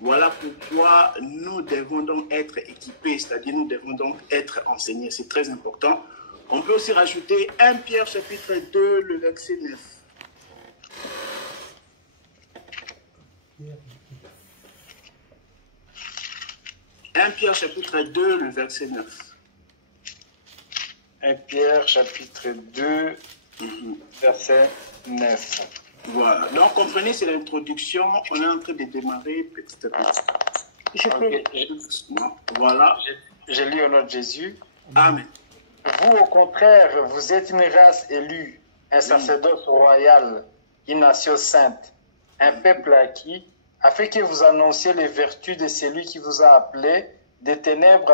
Voilà pourquoi nous devons donc être équipés, c'est-à-dire nous devons donc être enseignés. C'est très important. On peut aussi rajouter 1 Pierre chapitre 2, le verset 9. 1 Pierre chapitre 2, le verset 9. 1 Pierre chapitre 2, verset 9. Voilà. Donc, comprenez, c'est l'introduction. On est en train de démarrer petit à petit. Voilà. Je lis au nom de Jésus. Amen. Vous, au contraire, vous êtes une race élue, un sacerdoce royal, une nation sainte, un peuple acquis, afin que vous annonciez les vertus de celui qui vous a appelé des ténèbres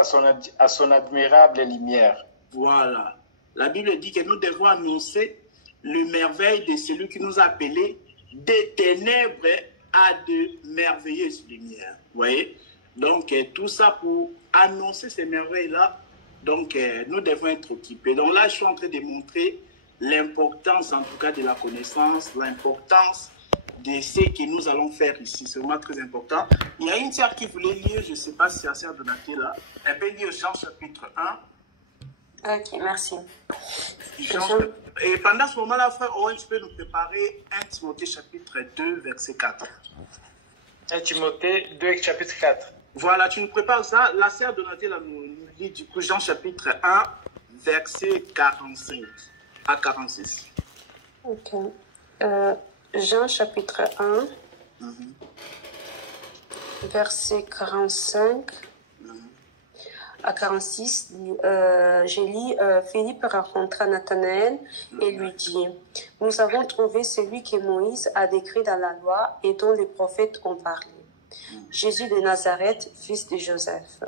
à son admirable lumière. Voilà. La Bible dit que nous devons annoncer le merveille de celui qui nous a appelés des ténèbres à de merveilleuses lumières. Vous voyez? Donc, tout ça pour annoncer ces merveilles-là, donc nous devons être équipés. Donc là, je suis en train de montrer l'importance, en tout cas, de la connaissance, l'importance de ce que nous allons faire ici. C'est vraiment très important. Il y a une sœur qui voulait lire, je ne sais pas si c'est la sœur Donatée là, elle peut lire Jean chapitre 1. Ok, merci. Et pendant ce moment-là, frère Owen, tu peux nous préparer 1 Timothée chapitre 2, verset 4. 1 Timothée 2, chapitre 4. Voilà, tu nous prépares ça. La sœur Donatée nous lit du coup Jean chapitre 1, verset 45 à 46. Ok. Jean chapitre 1, verset 45 à 46, j'ai lu, Philippe rencontra Nathanaël et lui dit, nous avons trouvé celui que Moïse a décrit dans la loi et dont les prophètes ont parlé. Jésus de Nazareth, fils de Joseph.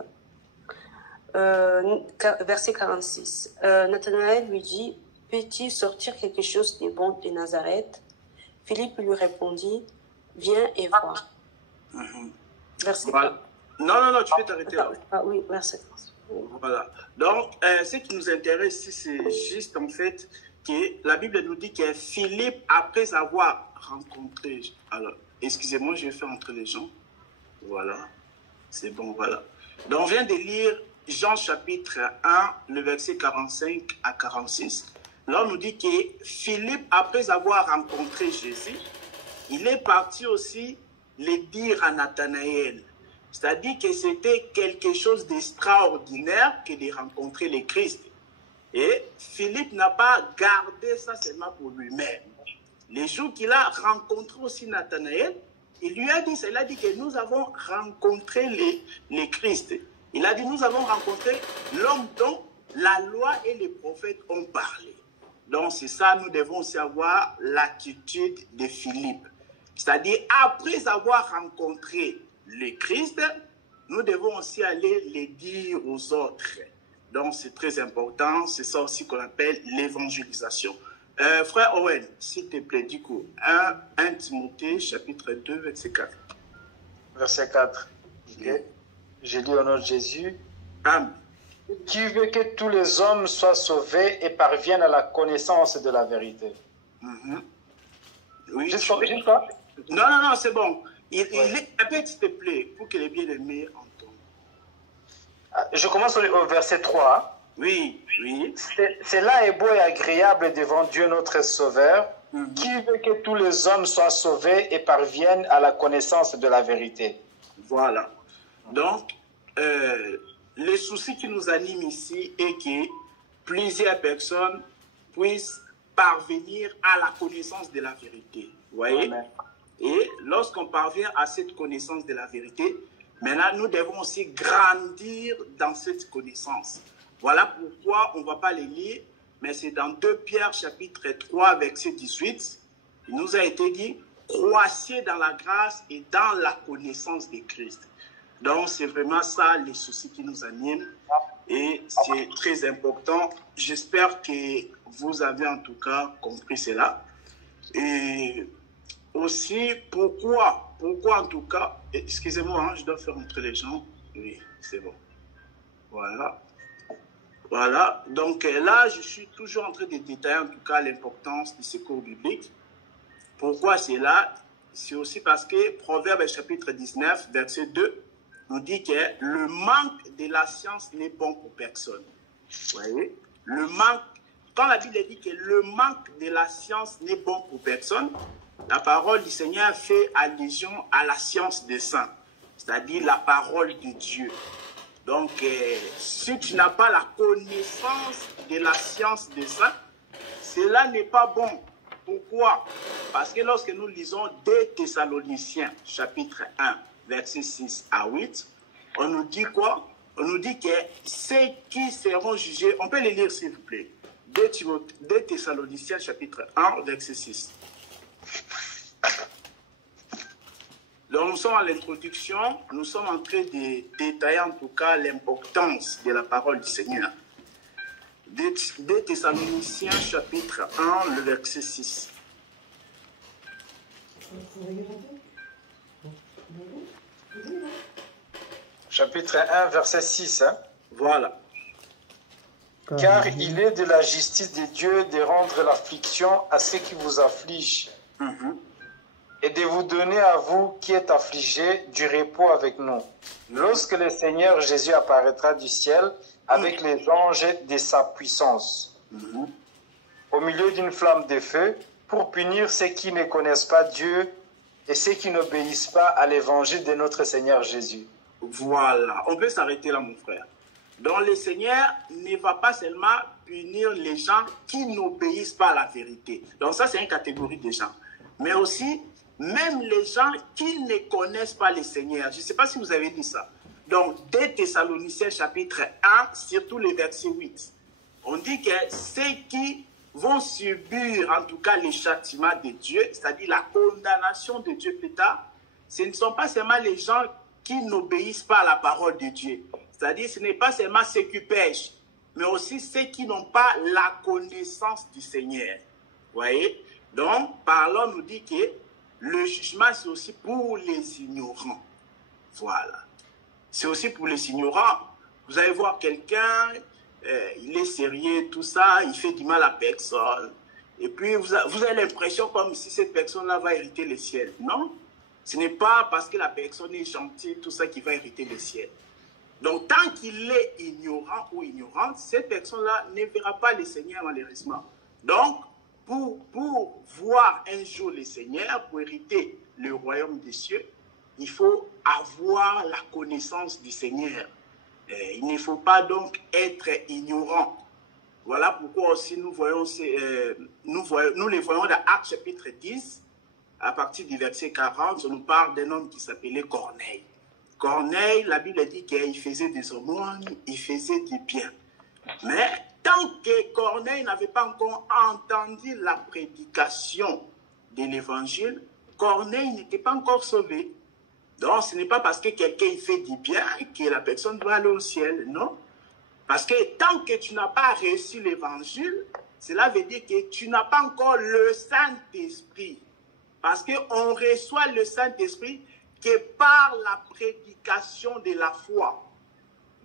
Verset 46. Nathanaël lui dit, peut-il sortir quelque chose de bon de Nazareth? Philippe lui répondit, viens et vois. Verset voilà. Non, tu peux t'arrêter là. Ah oui, verset 30. Voilà. Donc, ce qui nous intéresse ici, c'est juste en fait que la Bible nous dit que Philippe, après avoir rencontré... Alors, excusez-moi, je vais faire entrer les gens. Voilà. C'est bon, voilà. Donc, on vient de lire Jean chapitre 1, le verset 45 à 46. Là, on nous dit que Philippe, après avoir rencontré Jésus, il est parti aussi le dire à Nathanaël. C'est-à-dire que c'était quelque chose d'extraordinaire que de rencontrer le Christ. Et Philippe n'a pas gardé ça seulement pour lui-même. Les jours qu'il a rencontré aussi Nathanaël, il lui a dit que nous avons rencontré le Christ. Il a dit, nous avons rencontré l'homme dont la loi et les prophètes ont parlé. Donc c'est ça, nous devons aussi avoir l'attitude de Philippe. C'est-à-dire, après avoir rencontré le Christ, nous devons aussi aller le dire aux autres. Donc, c'est très important. C'est ça aussi qu'on appelle l'évangélisation. Frère Owen, s'il te plaît, du coup, 1 Timothée, chapitre 2, verset 4. Verset 4. Okay. Je lis au nom de Jésus. Amen. Qui veut que tous les hommes soient sauvés et parviennent à la connaissance de la vérité. Oui. Juste quoi? Non, c'est bon. Répète, s'il te plaît, pour que les bien-aimés entendent. Je commence au verset 3. Oui. Cela est beau et agréable devant Dieu notre Sauveur, qui veut que tous les hommes soient sauvés et parviennent à la connaissance de la vérité. Voilà. Donc, le souci qui nous anime ici est que plusieurs personnes puissent parvenir à la connaissance de la vérité. Vous voyez? Amen. Et lorsqu'on parvient à cette connaissance de la vérité, maintenant, nous devons aussi grandir dans cette connaissance. Voilà pourquoi on ne va pas les lire, mais c'est dans 2 Pierre chapitre 3, verset 18. Il nous a été dit, croissez dans la grâce et dans la connaissance de Christ. Donc, c'est vraiment ça les soucis qui nous animent et c'est très important. J'espère que vous avez en tout cas compris cela. Et aussi, pourquoi en tout cas, excusez-moi, je dois faire entrer les gens. Oui, c'est bon. Voilà. Donc là, je suis toujours en train de détailler en tout cas l'importance du secours biblique. Pourquoi c'est là? c'est aussi parce que Proverbe chapitre 19, verset 2, nous dit que le manque de la science n'est bon pour personne. Vous voyez? Le manque, quand la Bible dit que le manque de la science n'est bon pour personne, la parole du Seigneur fait allusion à la science des saints, c'est-à-dire la parole de Dieu. Donc, si tu n'as pas la connaissance de la science des saints, cela n'est pas bon. Pourquoi? Parce que lorsque nous lisons 2 Thessaloniciens, chapitre 1, versets 6 à 8, on nous dit quoi? On nous dit que ceux qui seront jugés, on peut les lire s'il vous plaît. 2 Thessaloniciens, chapitre 1, verset 6. Donc nous sommes à l'introduction, nous sommes en train de détailler en tout cas l'importance de la parole du Seigneur. 2 Thessaloniciens chapitre 1, le verset 6. Chapitre 1, verset 6. Hein? Voilà. Car il est de la justice de Dieu de rendre l'affliction à ceux qui vous affligent et de vous donner à vous qui êtes affligés du repos avec nous. Lorsque le Seigneur Jésus apparaîtra du ciel avec les anges de sa puissance, au milieu d'une flamme de feu, pour punir ceux qui ne connaissent pas Dieu et ceux qui n'obéissent pas à l'évangile de notre Seigneur Jésus. Voilà, on peut s'arrêter là mon frère. Donc le Seigneur ne va pas seulement punir les gens qui n'obéissent pas à la vérité. Donc ça c'est une catégorie de gens. Mais aussi, même les gens qui ne connaissent pas le Seigneur. Je ne sais pas si vous avez dit ça. Donc 2 Thessaloniciens chapitre 1, surtout le verset 8. On dit que ceux qui vont subir en tout cas les châtiments de Dieu, c'est-à-dire la condamnation de Dieu plus tard, ce ne sont pas seulement les gens qui n'obéissent pas à la parole de Dieu. C'est-à-dire ce n'est pas seulement ceux qui pêchent, mais aussi ceux qui n'ont pas la connaissance du Seigneur. Vous voyez? Donc, par là, on nous dit que le jugement, c'est aussi pour les ignorants. Voilà. C'est aussi pour les ignorants. Vous allez voir quelqu'un, il est sérieux, tout ça, il fait du mal à personne. Et puis, vous avez l'impression comme si cette personne-là va hériter le ciel. Non, ce n'est pas parce que la personne est gentille, tout ça, qui va hériter le ciel. Donc, tant qu'il est ignorant ou ignorante, cette personne-là ne verra pas le Seigneur malheureusement. Donc, pour voir un jour le Seigneur, pour hériter le royaume des cieux, il faut avoir la connaissance du Seigneur. Il ne faut pas donc être ignorant. Voilà pourquoi aussi nous les voyons dans Actes chapitre 10, à partir du verset 40, on nous parle d'un homme qui s'appelait Corneille. Corneille, la Bible dit qu'il faisait des aumônes, il faisait du bien. Mais tant que Corneille n'avait pas encore entendu la prédication de l'évangile, Corneille n'était pas encore sauvé. Donc, ce n'est pas parce que quelqu'un fait du bien que la personne doit aller au ciel, non. Parce que tant que tu n'as pas reçu l'évangile, cela veut dire que tu n'as pas encore le Saint-Esprit. Parce qu'on reçoit le Saint-Esprit que par la prédication de la foi.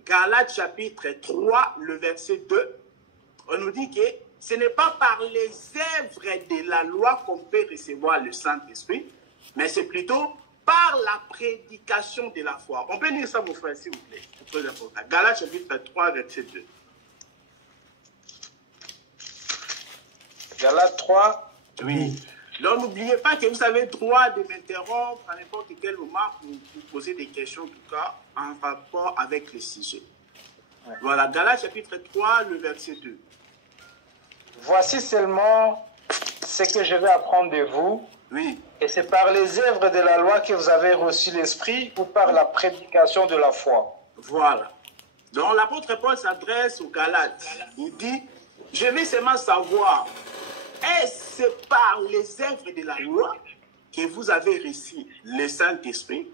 Galates chapitre 3, le verset 2, on nous dit que ce n'est pas par les œuvres de la loi qu'on peut recevoir le Saint-Esprit, mais c'est plutôt par la prédication de la foi. On peut lire ça, mon frère, s'il vous plaît. C'est très important. Galates chapitre 3, verset 2. Galates 3. Oui. Donc, n'oubliez pas que vous avez le droit de m'interrompre à n'importe quel moment pour vous poser des questions, en tout cas, en rapport avec le sujet. Ouais. Voilà, Galates chapitre 3, le verset 2. Voici seulement ce que je vais apprendre de vous. Oui. Et c'est par les œuvres de la loi que vous avez reçu l'Esprit ou par la prédication de la foi. Voilà. Donc, l'apôtre Paul s'adresse aux Galates. Il dit, je vais seulement savoir, est-ce par les œuvres de la loi que vous avez reçu le Saint-Esprit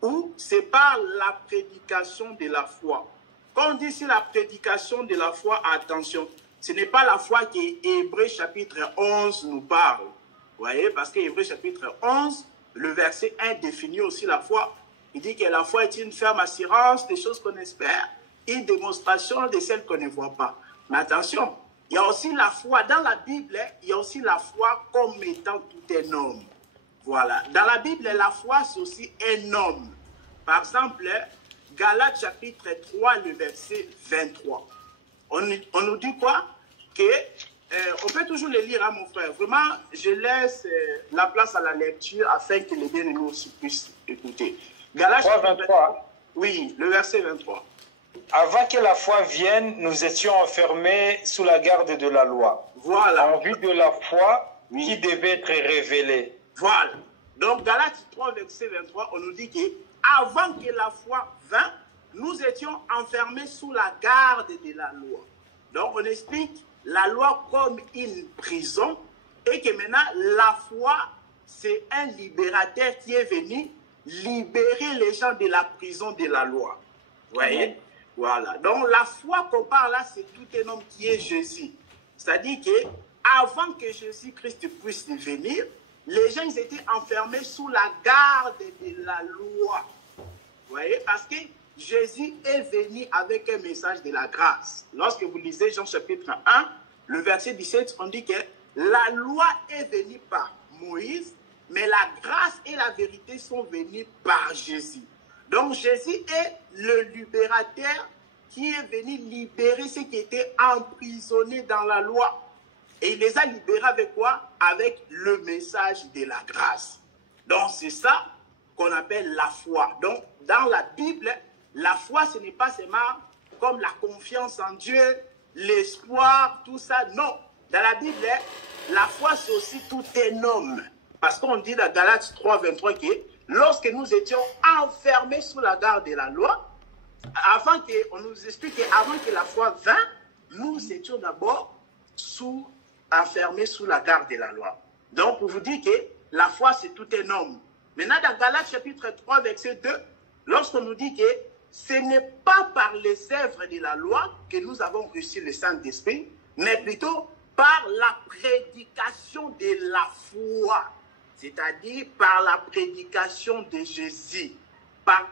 ou c'est par la prédication de la foi? Quand on dit ici la prédication de la foi, attention, ce n'est pas la foi que Hébreux chapitre 11 nous parle. Vous voyez, parce que Hébreux chapitre 11, le verset 1 définit aussi la foi. Il dit que la foi est une ferme assurance des choses qu'on espère, une démonstration de celles qu'on ne voit pas. Mais attention, il y a aussi la foi, dans la Bible, il y a aussi la foi comme étant tout un homme. Voilà. Dans la Bible, la foi, c'est aussi un homme. Par exemple, Galates chapitre 3, le verset 23. On nous dit quoi? Que, on peut toujours le lire, hein, mon frère. Vraiment, je laisse la place à la lecture afin que les bien-aimés aussi puissent écouter. Galates 3, 23. Oui, le verset 23. Avant que la foi vienne, nous étions enfermés sous la garde de la loi. Voilà. En vue de la foi qui devait être révélée. Voilà. Donc, Galates 3, verset 23, on nous dit que avant que la foi vint, nous étions enfermés sous la garde de la loi. Donc, on explique la loi comme une prison et que maintenant, la foi, c'est un libérateur qui est venu libérer les gens de la prison de la loi. Vous voyez? Voilà. Donc, la foi qu'on parle là, c'est tout un homme qui est Jésus. C'est-à-dire que avant que Jésus-Christ puisse venir, les gens ils étaient enfermés sous la garde de la loi. Vous voyez? Parce que Jésus est venu avec un message de la grâce. Lorsque vous lisez Jean chapitre 1, le verset 17, on dit que la loi est venue par Moïse, mais la grâce et la vérité sont venues par Jésus. Donc Jésus est le libérateur qui est venu libérer ceux qui étaient emprisonnés dans la loi. Et il les a libérés avec quoi? Avec le message de la grâce. Donc c'est ça qu'on appelle la foi. Donc dans la Bible, la foi ce n'est pas seulement comme la confiance en Dieu, l'espoir, tout ça. Non. Dans la Bible, la foi c'est aussi tout un homme. Parce qu'on dit dans Galates 3, 23 que lorsque nous étions enfermés sous la garde de la loi, on nous explique qu'avant que la foi vint, nous étions d'abord enfermés sous la garde de la loi. Donc, pour vous dire que la foi, c'est tout un homme. Maintenant, dans Galates chapitre 3, verset 2, lorsqu'on nous dit que ce n'est pas par les œuvres de la loi que nous avons reçu le Saint-Esprit, mais plutôt par la prédication de la foi. C'est-à-dire par la prédication de Jésus, par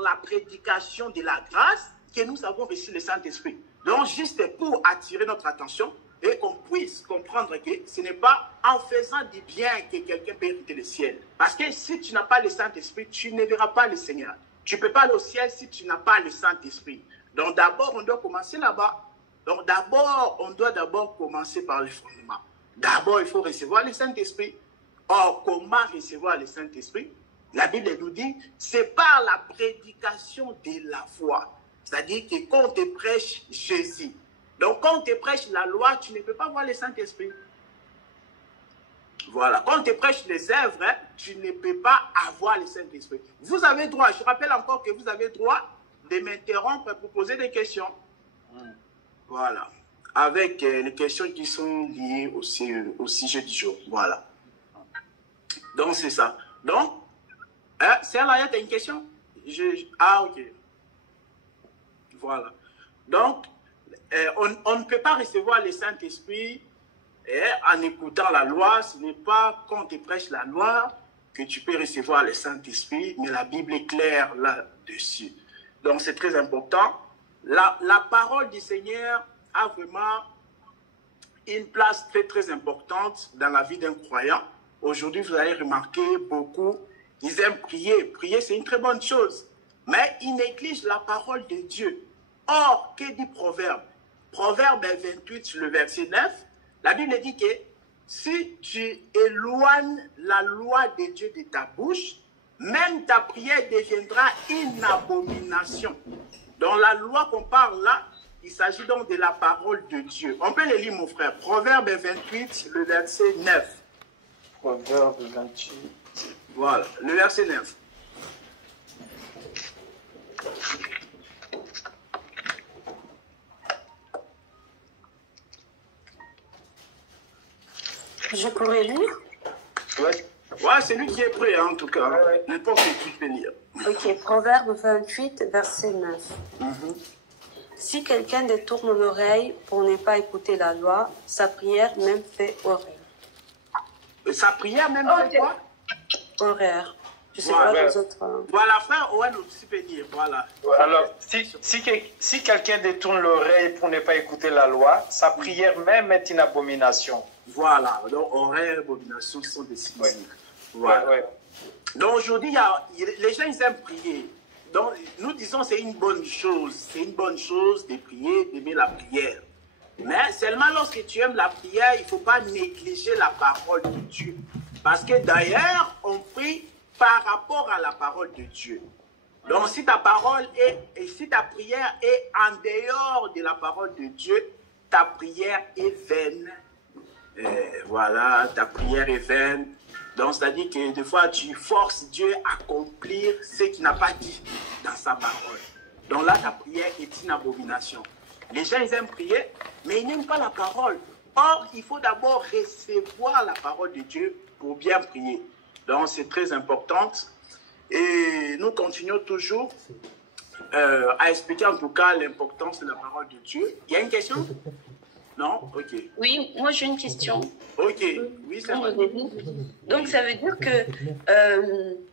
la prédication de la grâce que nous avons reçu le Saint-Esprit. Donc, juste pour attirer notre attention et qu'on puisse comprendre que ce n'est pas en faisant du bien que quelqu'un peut hériter le ciel. Parce que si tu n'as pas le Saint-Esprit, tu ne verras pas le Seigneur. Tu ne peux pas aller au ciel si tu n'as pas le Saint-Esprit. Donc, d'abord, on doit commencer là-bas. Donc, d'abord, on doit d'abord commencer par le fondement. D'abord, il faut recevoir le Saint-Esprit. Or, comment recevoir le Saint-Esprit? La Bible nous dit, c'est par la prédication de la foi. C'est-à-dire que quand on te prêche Jésus, donc quand on te prêche la loi, tu ne peux pas voir le Saint-Esprit. Voilà. Quand on te prêche les œuvres, tu ne peux pas avoir le Saint-Esprit. Vous avez droit, je rappelle encore que vous avez droit de m'interrompre pour poser des questions. Voilà. Avec les questions qui sont liées au sujet du jour. Voilà. Donc, c'est ça. Donc, c'est là, tu as une question? Ah, ok. Voilà. Donc, on ne peut pas recevoir le Saint-Esprit en écoutant la loi. Ce n'est pas quand on te prêche la loi que tu peux recevoir le Saint-Esprit, mais la Bible est claire là-dessus. Donc, c'est très important. La parole du Seigneur a vraiment une place très, très importante dans la vie d'un croyant. Aujourd'hui, vous allez remarquer beaucoup, ils aiment prier. Prier, c'est une très bonne chose. Mais ils négligent la parole de Dieu. Or, que dit Proverbe? Proverbe 28, le verset 9, la Bible dit que si tu éloignes la loi de Dieu de ta bouche, même ta prière deviendra une abomination. Dans la loi qu'on parle là, il s'agit donc de la parole de Dieu. On peut le lire, mon frère. Proverbe 28, le verset 9. Proverbe 28. Voilà, le verset 9. Je pourrais lire? Oui. Ouais, c'est lui qui est prêt, hein, en tout cas. Ouais. N'importe qui peut lire. Ok, Proverbe 28, verset 9. Si quelqu'un détourne l'oreille pour ne pas écouter la loi, sa prière même fait horreur. Sa prière même fait quoi? Horreur. Je ne sais pas les autres. Voilà, frère Owen aussi peut dire. Voilà. Alors, si quelqu'un détourne l'oreille pour ne pas écouter la loi, sa prière même est une abomination. Voilà, donc horaire, abomination sont des synonymes. Ouais. Voilà. Ouais. Donc aujourd'hui, les gens ils aiment prier. Donc nous disons c'est une bonne chose. C'est une bonne chose de prier, d'aimer la prière. Mais seulement lorsque tu aimes la prière, il ne faut pas négliger la parole de Dieu. Parce que d'ailleurs, on prie par rapport à la parole de Dieu. Donc si ta parole et si ta prière est en dehors de la parole de Dieu, ta prière est vaine. Voilà, ta prière est vaine. Donc c'est-à-dire que des fois tu forces Dieu à accomplir ce qu'il n'a pas dit dans sa parole. Donc là, ta prière est une abomination. Les gens, ils aiment prier, mais ils n'aiment pas la parole. Or, il faut d'abord recevoir la parole de Dieu pour bien prier. Donc, c'est très important. Et nous continuons toujours à expliquer en tout cas l'importance de la parole de Dieu. Il y a une question? Non? Ok. Oui, moi j'ai une question. Ok, oui, c'est vrai. Donc, ça veut dire que,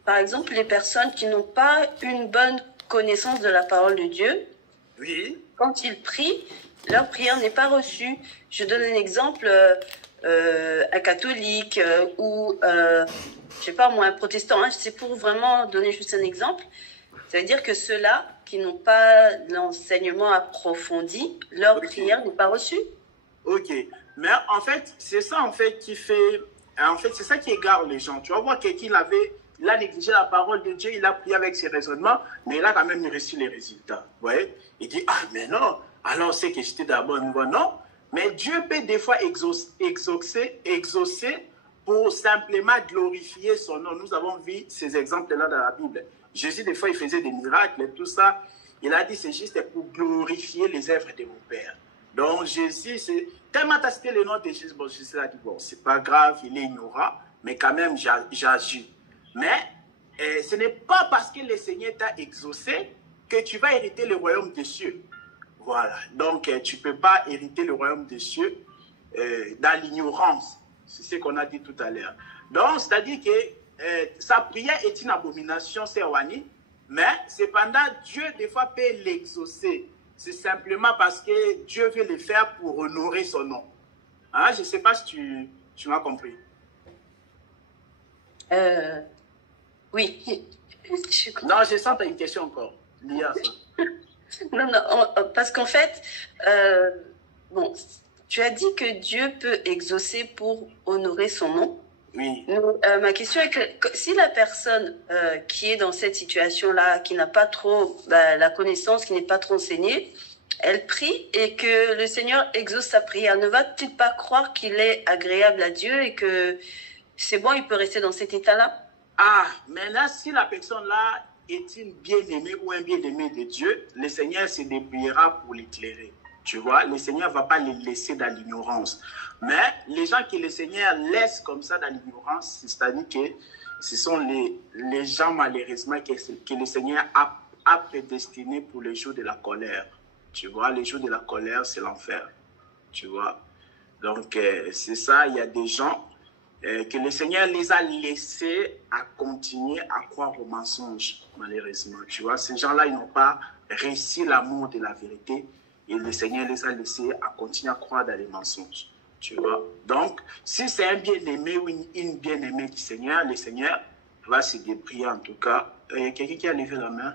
par exemple, les personnes qui n'ont pas une bonne connaissance de la parole de Dieu, oui. Quand ils prient, leur prière n'est pas reçue. Je donne un exemple, un catholique ou, je sais pas moi, un protestant. Hein, c'est pour vraiment donner juste un exemple. Ça veut dire que ceux-là qui n'ont pas l'enseignement approfondi, leur prière n'est pas reçue. Ok. Mais en fait, c'est ça en fait qui fait... En fait, c'est ça qui égare les gens. Tu vas voir quelqu'un, il a négligé la parole de Dieu, il a prié avec ses raisonnements, mais il a quand même reçu les résultats. Vous voyez? Il dit, ah, mais non, alors c'est que j'étais d'abord une voie. Non, mais Dieu peut des fois exaucer pour simplement glorifier son nom. Nous avons vu ces exemples-là dans la Bible. Jésus, des fois, il faisait des miracles et tout ça. Il a dit, c'est juste pour glorifier les œuvres de mon Père. Donc, Jésus, c'est tellement t'as cité le nom de Jésus. Bon, Jésus a dit, bon, c'est pas grave, il est ignorant, mais quand même, j'agis. Mais ce n'est pas parce que le Seigneur t'a exaucé que tu vas hériter le royaume des cieux. Voilà. Donc, tu ne peux pas hériter le royaume des cieux dans l'ignorance. C'est ce qu'on a dit tout à l'heure. Donc, c'est-à-dire que sa prière est une abomination, c'est Wani, mais cependant, Dieu, des fois, peut l'exaucer. C'est simplement parce que Dieu veut le faire pour honorer son nom. Hein? Je ne sais pas si tu m'as compris. Oui. Non, je sens que tu as une question encore liée à ça. Non, parce qu'en fait, bon, tu as dit que Dieu peut exaucer pour honorer son nom. Oui. Ma question est que si la personne qui est dans cette situation-là, qui n'a pas trop la connaissance, qui n'est pas trop enseignée, elle prie et que le Seigneur exauce sa prière, ne va-t-il pas croire qu'il est agréable à Dieu et que c'est bon, il peut rester dans cet état-là? Ah, maintenant, si la personne-là est une bien-aimée ou un bien-aimé de Dieu, le Seigneur se débrouillera pour l'éclairer. Tu vois, le Seigneur ne va pas les laisser dans l'ignorance. Mais les gens que le Seigneur laisse comme ça dans l'ignorance, c'est-à-dire que ce sont les gens malheureusement que le Seigneur a prédestinés pour les jours de la colère. Tu vois, les jours de la colère, c'est l'enfer. Tu vois. Donc, c'est ça, il y a des gens que le Seigneur les a laissés à continuer à croire aux mensonges, malheureusement. Tu vois, ces gens-là, ils n'ont pas réussi l'amour de la vérité et le Seigneur les a laissés à continuer à croire dans les mensonges. Tu vois. Donc, si c'est un bien-aimé ou une bien-aimée du Seigneur, le Seigneur va se débrouiller en tout cas. Quelqu'un qui a levé la main?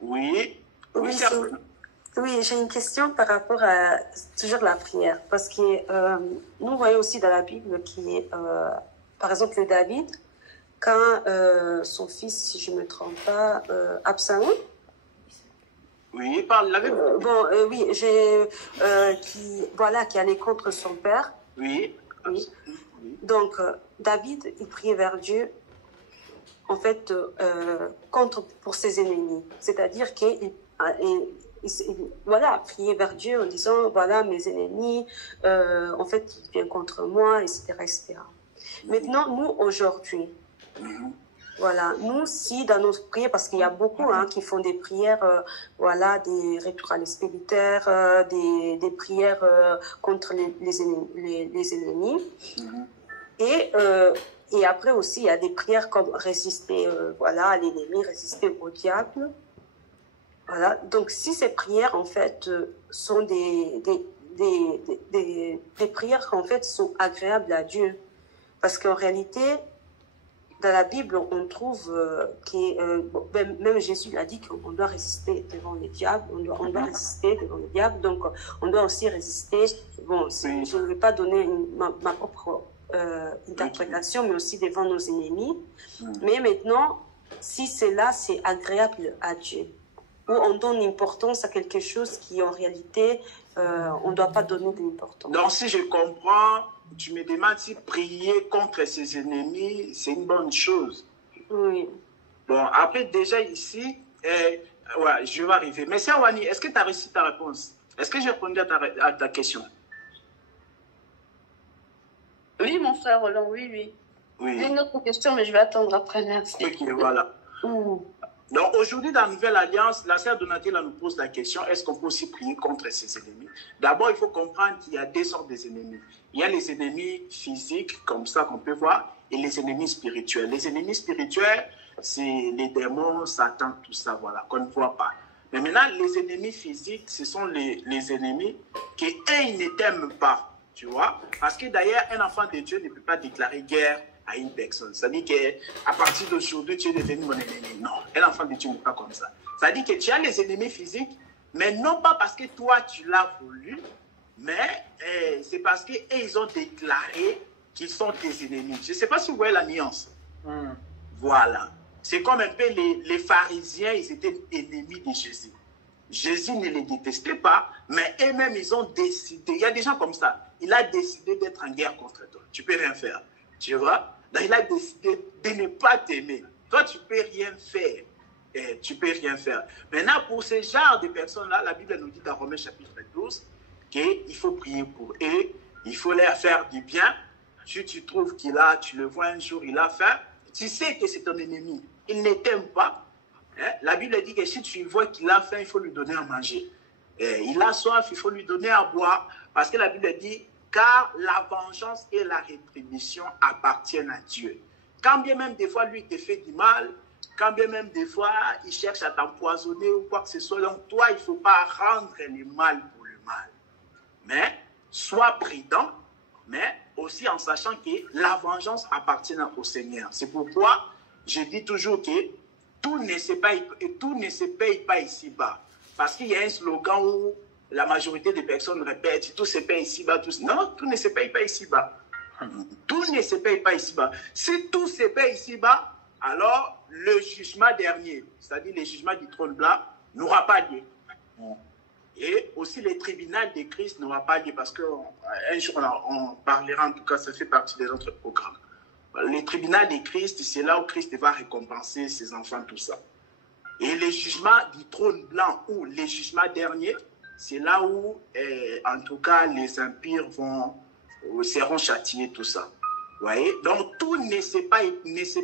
Oui. Oui, oui, j'ai une question par rapport à toujours la prière. Parce que nous voyons aussi dans la Bible qui est, par exemple, David, quand son fils, si je ne me trompe pas, Absalom. Oui, parle la oui, qui allait contre son père. Oui. Oui. Donc, David, il priait vers Dieu, en fait, pour ses ennemis. C'est-à-dire qu'il prier vers Dieu en disant, voilà, mes ennemis, en fait, ils viennent contre moi, etc., etc. Maintenant, nous, aujourd'hui, voilà, nous, si dans nos prières, parce qu'il y a beaucoup qui font des prières, des retours à l'esprit militaire, des prières contre les ennemis. Et après aussi, il y a des prières comme résister à l'ennemi, résister au diable. Voilà. Donc, si ces prières, en fait, sont des prières qui en fait sont agréables à Dieu. Parce qu'en réalité, dans la Bible, on trouve même Jésus a dit qu'on doit résister devant les diables, on doit résister devant les diables, donc on doit aussi résister. Bon, je ne vais pas donner ma propre interprétation, mais aussi devant nos ennemis. Mais maintenant, si c'est là, c'est agréable à Dieu. Ou on donne importance à quelque chose qui, en réalité, on ne doit pas donner d'importance. Donc, si je comprends, tu me demandes si prier contre ses ennemis, c'est une bonne chose. Oui. Bon, après, déjà ici, ouais, je vais arriver. Mais c'est Wani, est-ce que tu as réussi ta réponse? Est-ce que j'ai répondu à ta question? Oui, mon frère Roland, oui. Oui. J'ai une autre question, mais je vais attendre après. Merci. Ok, voilà. Donc aujourd'hui, dans la Nouvelle Alliance, la sœur Donatella nous pose la question, est-ce qu'on peut aussi prier contre ses ennemis? D'abord, il faut comprendre qu'il y a deux sortes d'ennemis. Il y a les ennemis physiques, comme ça qu'on peut voir, et les ennemis spirituels. Les ennemis spirituels, c'est les démons, Satan, tout ça, voilà, qu'on ne voit pas. Mais maintenant, les ennemis physiques, ce sont les ennemis qui, eux, ils ne t'aiment pas, tu vois. Parce que d'ailleurs, un enfant de Dieu ne peut pas déclarer guerre à une personne. C'est-à-dire qu'à partir d'aujourd'hui, tu es devenu mon ennemi. Non, un enfant de Dieu n'est pas comme ça. C'est-à-dire que tu as les ennemis physiques, mais non pas parce que toi, tu l'as voulu, mais c'est parce qu'ils ont déclaré qu'ils sont tes ennemis. Je ne sais pas si vous voyez la nuance. Voilà. C'est comme un peu les pharisiens, ils étaient ennemis de Jésus. Jésus ne les détestait pas, mais eux-mêmes, ils ont décidé. Il y a des gens comme ça. Il a décidé d'être en guerre contre toi. Tu ne peux rien faire. Tu vois? Donc, il a décidé de ne pas t'aimer. Toi, tu ne peux rien faire. Tu ne peux rien faire. Maintenant, pour ce genre de personnes-là, la Bible nous dit dans Romains chapitre 12 qu'il faut prier pour eux, il faut leur faire du bien. Si tu trouves qu'il a, tu le vois un jour, il a faim, tu sais que c'est ton ennemi. Il ne t'aime pas. La Bible dit que si tu vois qu'il a faim, il faut lui donner à manger. Il a soif, il faut lui donner à boire. Parce que la Bible dit, car la vengeance et la rétribution appartiennent à Dieu. Quand bien même des fois, lui, il te fait du mal, quand bien même des fois, il cherche à t'empoisonner ou quoi que ce soit, donc toi, il ne faut pas rendre le mal pour le mal. Mais, sois prudent, mais aussi en sachant que la vengeance appartient au Seigneur. C'est pourquoi je dis toujours que tout ne se paye pas ici-bas. Parce qu'il y a un slogan où la majorité des personnes répètent, tout se paye ici-bas. Non, tout ne se paye pas ici-bas. Tout ne se paye pas ici-bas. Si tout se paye ici-bas, alors le jugement dernier, c'est-à-dire le jugement du trône blanc, n'aura pas lieu. Et aussi le tribunal de Christ n'aura pas lieu parce qu'un jour on parlera, en tout cas ça fait partie des autres programmes. Le tribunal de Christ, c'est là où Christ va récompenser ses enfants, tout ça. Et le jugement du trône blanc ou le jugement dernier, c'est là où, en tout cas, les empires seront châtiés, tout ça. Vous voyez? Donc, tout ne se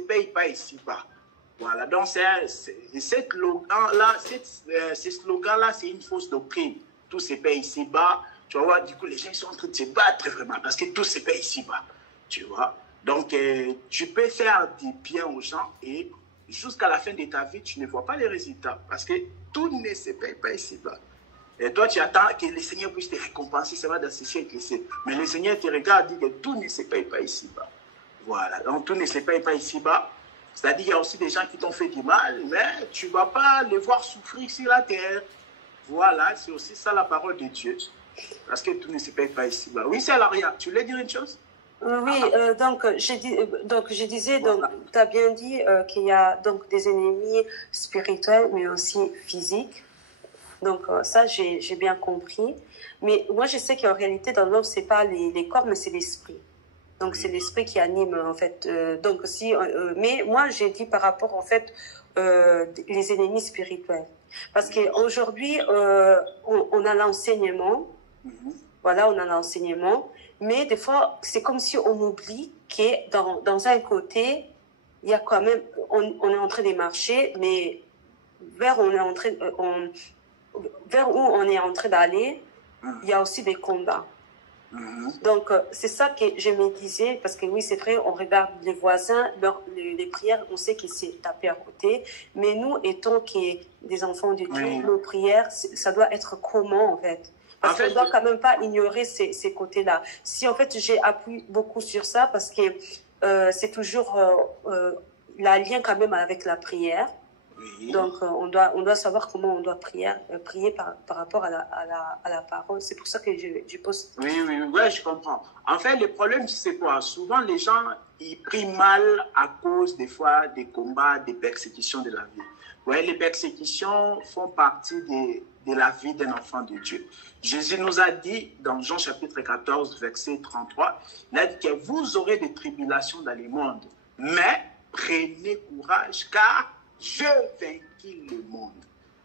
paye pas ici-bas. Voilà. Donc, ce slogan-là, c'est une fausse doctrine. Tout se paye ici-bas. Tu vas voir, du coup, les gens sont en train de se battre vraiment parce que tout se paye ici-bas. Tu vois? Donc, tu peux faire du bien aux gens et jusqu'à la fin de ta vie, tu ne vois pas les résultats parce que tout ne se paye pas ici-bas. Et toi, tu attends que le Seigneur puisse te récompenser, ça va dans ce siècle-ci. Mais le Seigneur te regarde et dit que tout ne se paye pas ici-bas. Voilà, donc tout ne se paye pas ici-bas. C'est-à-dire qu'il y a aussi des gens qui t'ont fait du mal, mais tu ne vas pas les voir souffrir sur la terre. Voilà, c'est aussi ça la parole de Dieu. Parce que tout ne se paye pas ici-bas. Oui, c'est Alaria, tu voulais dire une chose? Oui, donc je disais, tu as bien dit qu'il y a donc des ennemis spirituels, mais aussi physiques. Donc ça, j'ai bien compris. Mais moi, je sais qu'en réalité, dans l'homme, ce n'est pas les corps, mais c'est l'esprit. Donc c'est l'esprit qui anime, en fait. Mais moi, j'ai dit par rapport, en fait, les ennemis spirituels. Parce qu'aujourd'hui, on a l'enseignement. Voilà, on a l'enseignement. Mais des fois, c'est comme si on oublie que dans un côté, il y a quand même, on est en train de marcher, mais vers où on est en train d'aller, il y a aussi des combats. Donc, c'est ça que je me disais, parce que oui, c'est vrai, on regarde les voisins, les prières, on sait que c'est tapé à côté, mais nous, étant des enfants de Dieu, nos prières, ça doit être comment, en fait? Parce qu'on ne doit quand même pas ignorer ces côtés-là. Si en fait j'ai appuyé beaucoup sur ça, parce que c'est toujours la lien quand même avec la prière. Oui. Donc on doit savoir comment on doit prier par rapport à la parole. C'est pour ça que je pose. Oui, je comprends. En fait, le problème, c'est quoi? Souvent, les gens, ils prient mal à cause des fois des combats, des persécutions de la vie. Ouais, les persécutions font partie de la vie d'un enfant de Dieu. Jésus nous a dit dans Jean chapitre 14, verset 33, il a dit que vous aurez des tribulations dans le monde, mais prenez courage car je vainquis le monde.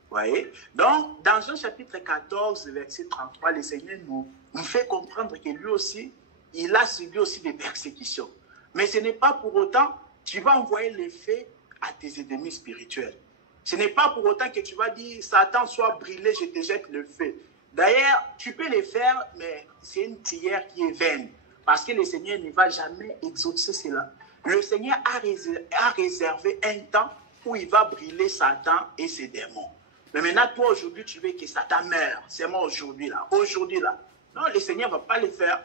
Voyez? Donc, dans Jean chapitre 14, verset 33, le Seigneur nous fait comprendre que lui aussi, il a subi aussi des persécutions. Mais ce n'est pas pour autant que tu vas envoyer l'effet à tes ennemis spirituels. Ce n'est pas pour autant que tu vas dire, Satan, sois brûlé, je te jette le feu. D'ailleurs, tu peux le faire, mais c'est une prière qui est vaine. Parce que le Seigneur ne va jamais exaucer cela. Le Seigneur a réservé un temps où il va brûler Satan et ses démons. Mais maintenant, toi, aujourd'hui, tu veux que Satan meure. C'est moi aujourd'hui, là. Aujourd'hui, là. Non, le Seigneur ne va pas le faire.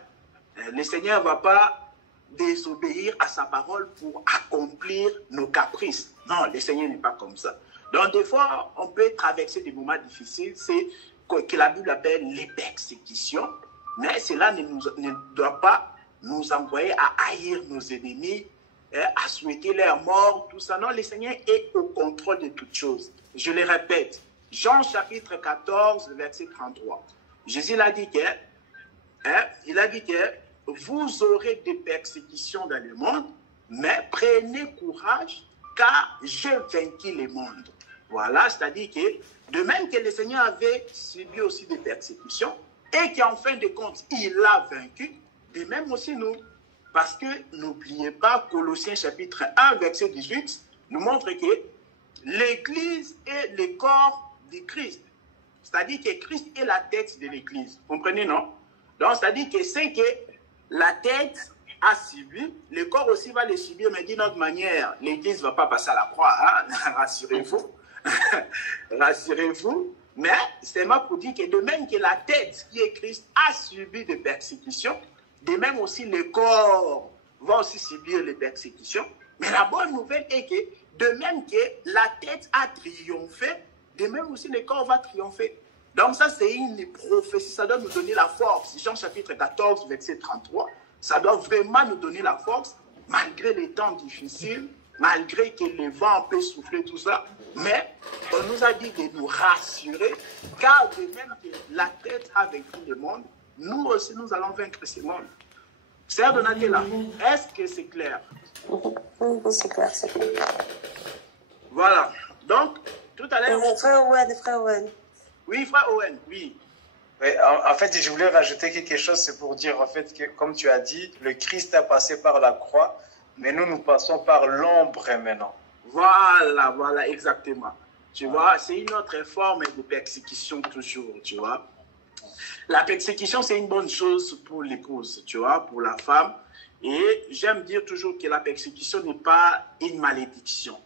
Le Seigneur ne va pas désobéir à sa parole pour accomplir nos caprices. Non, le Seigneur n'est pas comme ça. Donc, des fois, on peut traverser des moments difficiles. C'est que la Bible appelle les persécutions. Mais cela ne doit pas nous envoyer à haïr nos ennemis, à souhaiter leur mort, tout ça. Non, le Seigneur est au contrôle de toutes choses. Je le répète, Jean chapitre 14, verset 33. Jésus a dit que vous aurez des persécutions dans le monde, mais prenez courage, car je vainquis le monde. Voilà, c'est-à-dire que de même que le Seigneur avait subi aussi des persécutions, et qu'en fin de compte, il a vaincu, de même aussi nous. Parce que n'oubliez pas, Colossiens chapitre 1, verset 18, nous montre que l'Église est le corps de Christ. C'est-à-dire que Christ est la tête de l'Église. Vous comprenez, non? Donc, c'est-à-dire que c'est que la tête a subi, le corps aussi va le subir, mais d'une autre manière, l'Église ne va pas passer à la croix, hein? Rassurez-vous. Rassurez-vous. Mais c'est moi pour dire que de même que la tête, qui est Christ, a subi des persécutions, de même aussi le corps va aussi subir les persécutions. Mais la bonne nouvelle est que de même que la tête a triomphé, de même aussi le corps va triompher. Donc ça, c'est une prophétie, ça doit nous donner la force. Jean chapitre 14, verset 33, ça doit vraiment nous donner la force, malgré les temps difficiles, malgré que le vent peut souffler, tout ça. Mais on nous a dit de nous rassurer, car de même que la tête a vaincu le monde, nous aussi, nous allons vaincre ce monde. Sœur Donatella, est-ce que c'est clair? Oui, c'est clair, c'est clair. Voilà. Donc, tout à l'heure... Frère Owen. Oui, frère Owen, oui. Oui, en fait, je voulais rajouter quelque chose, c'est pour dire en fait que, comme tu as dit, le Christ a passé par la croix, mais nous passons par l'ombre maintenant. Voilà, exactement. Tu vois, c'est une autre forme de persécution toujours, tu vois. La persécution, c'est une bonne chose pour l'épouse, tu vois, pour la femme. Et j'aime dire toujours que la persécution n'est pas une malédiction.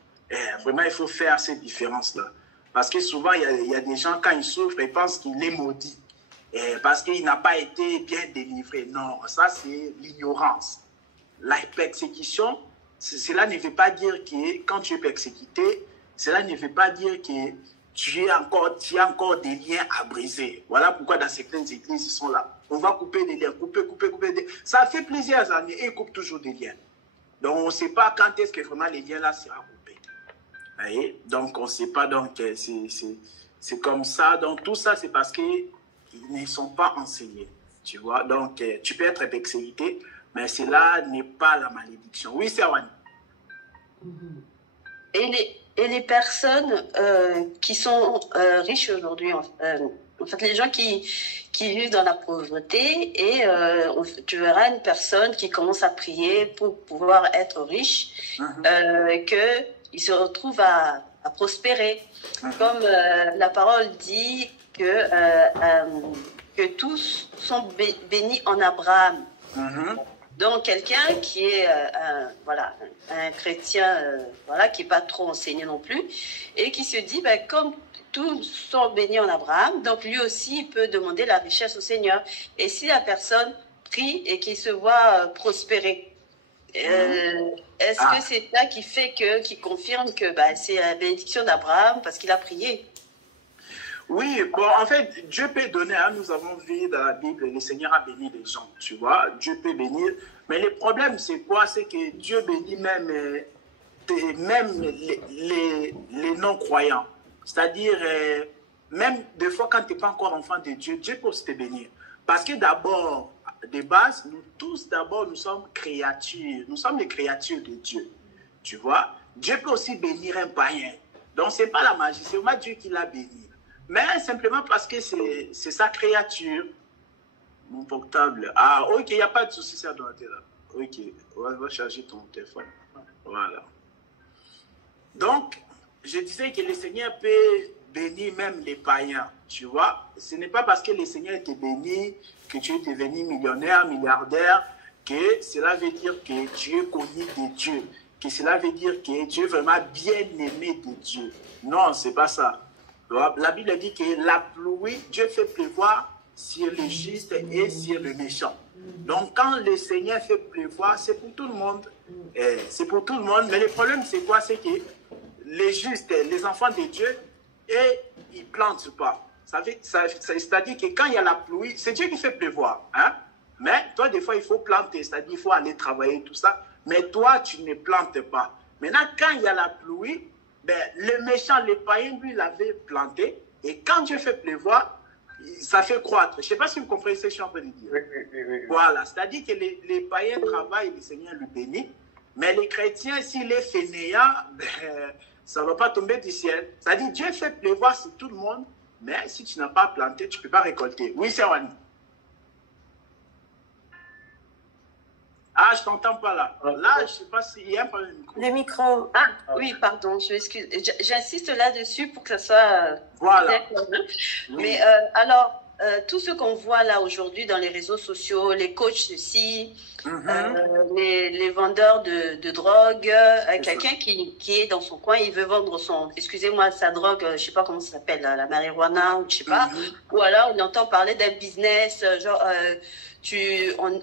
Vraiment, il faut faire cette différence-là. Parce que souvent, il y a des gens, quand ils souffrent, ils pensent qu'il est maudit. Parce qu'il n'a pas été bien délivré. Non, ça, c'est l'ignorance. La persécution, cela ne veut pas dire que quand tu es persécuté, cela ne veut pas dire que tu as encore des liens à briser. Voilà pourquoi dans certaines églises, ils sont là. On va couper des liens, couper. Ça fait plusieurs années et ils coupent toujours des liens. Donc, on ne sait pas quand est-ce que vraiment les liens-là seront coupés. Vous voyez? Donc, on ne sait pas. Donc, c'est comme ça. Donc, tout ça, c'est parce qu'ils ne sont pas enseignés. Tu vois? Donc, tu peux être persécuté, mais cela n'est pas la malédiction. Oui, c'est Awan. Et les personnes qui sont riches aujourd'hui, en fait, les gens qui vivent dans la pauvreté, et tu verras une personne qui commence à prier pour pouvoir être riche, qu'il se retrouve à prospérer. Comme la parole dit que tous sont bénis en Abraham. Donc, quelqu'un qui est voilà, un chrétien voilà, qui n'est pas trop enseigné non plus, et qui se dit, ben, comme tous sont bénis en Abraham, donc lui aussi, il peut demander la richesse au Seigneur. Et si la personne prie et qu'il se voit prospérer, est-ce que c'est ça qui fait qui confirme que bah, c'est la bénédiction d'Abraham parce qu'il a prié? Oui, bon, en fait, Dieu peut donner, hein, nous avons vu dans la Bible, le Seigneur a béni les gens, tu vois, Dieu peut bénir, mais le problème c'est quoi? C'est que Dieu bénit même, même les non-croyants, c'est-à-dire, même des fois quand tu n'es pas encore enfant de Dieu, Dieu peut aussi te bénir, parce que d'abord, de base, nous tous d'abord, nous sommes créatures, nous sommes les créatures de Dieu, tu vois, Dieu peut aussi bénir un païen, donc ce n'est pas la magie, c'est vraiment Dieu qui l'a béni. Mais simplement parce que c'est sa créature. Mon portable. Ah, ok, il n'y a pas de souci, ça doit être là. Ok, on va charger ton téléphone. Voilà. Donc, je disais que le Seigneur peut bénir même les païens, tu vois. Ce n'est pas parce que le Seigneur te bénit que tu es devenu millionnaire, milliardaire, que cela veut dire que tu es connu de Dieu, que cela veut dire que tu es vraiment bien aimé de Dieu. Non, ce n'est pas ça. La Bible dit que la pluie, Dieu fait pleuvoir sur le juste et sur le méchant. Donc, quand le Seigneur fait pleuvoir, c'est pour tout le monde. C'est pour tout le monde. Mais le problème, c'est quoi? C'est que les justes, les enfants de Dieu, ils ne plantent pas. C'est-à-dire que quand il y a la pluie, c'est Dieu qui fait pleuvoir. Hein? Mais toi, des fois, il faut planter. C'est-à-dire qu'il faut aller travailler, tout ça. Mais toi, tu ne plantes pas. Maintenant, quand il y a la pluie, ben, le méchant, le païen, lui, l'avait planté. Et quand Dieu fait pleuvoir, ça fait croître. Je ne sais pas si vous comprenez ce que je suis en train de dire. Oui. Voilà. C'est-à-dire que les païens travaillent, le Seigneur le bénit. Mais les chrétiens, s'il est fainéant, ben, ça ne va pas tomber du ciel. C'est-à-dire Dieu fait pleuvoir sur tout le monde. Mais si tu n'as pas planté, tu ne peux pas récolter. Oui, c'est Wani. Ah, je ne t'entends pas là. Là, je ne sais pas s'il y a un problème de micro. Le micro. Ah, oui, pardon, je m'excuse. J'insiste là-dessus pour que ça soit... Voilà. Oui. Mais alors, tout ce qu'on voit là aujourd'hui dans les réseaux sociaux, les coachs ceci, les vendeurs de drogue, quelqu'un qui est dans son coin, il veut vendre excusez-moi, sa drogue, je ne sais pas comment ça s'appelle, la marijuana, ou je ne sais pas. Ou alors, on entend parler d'un business, genre...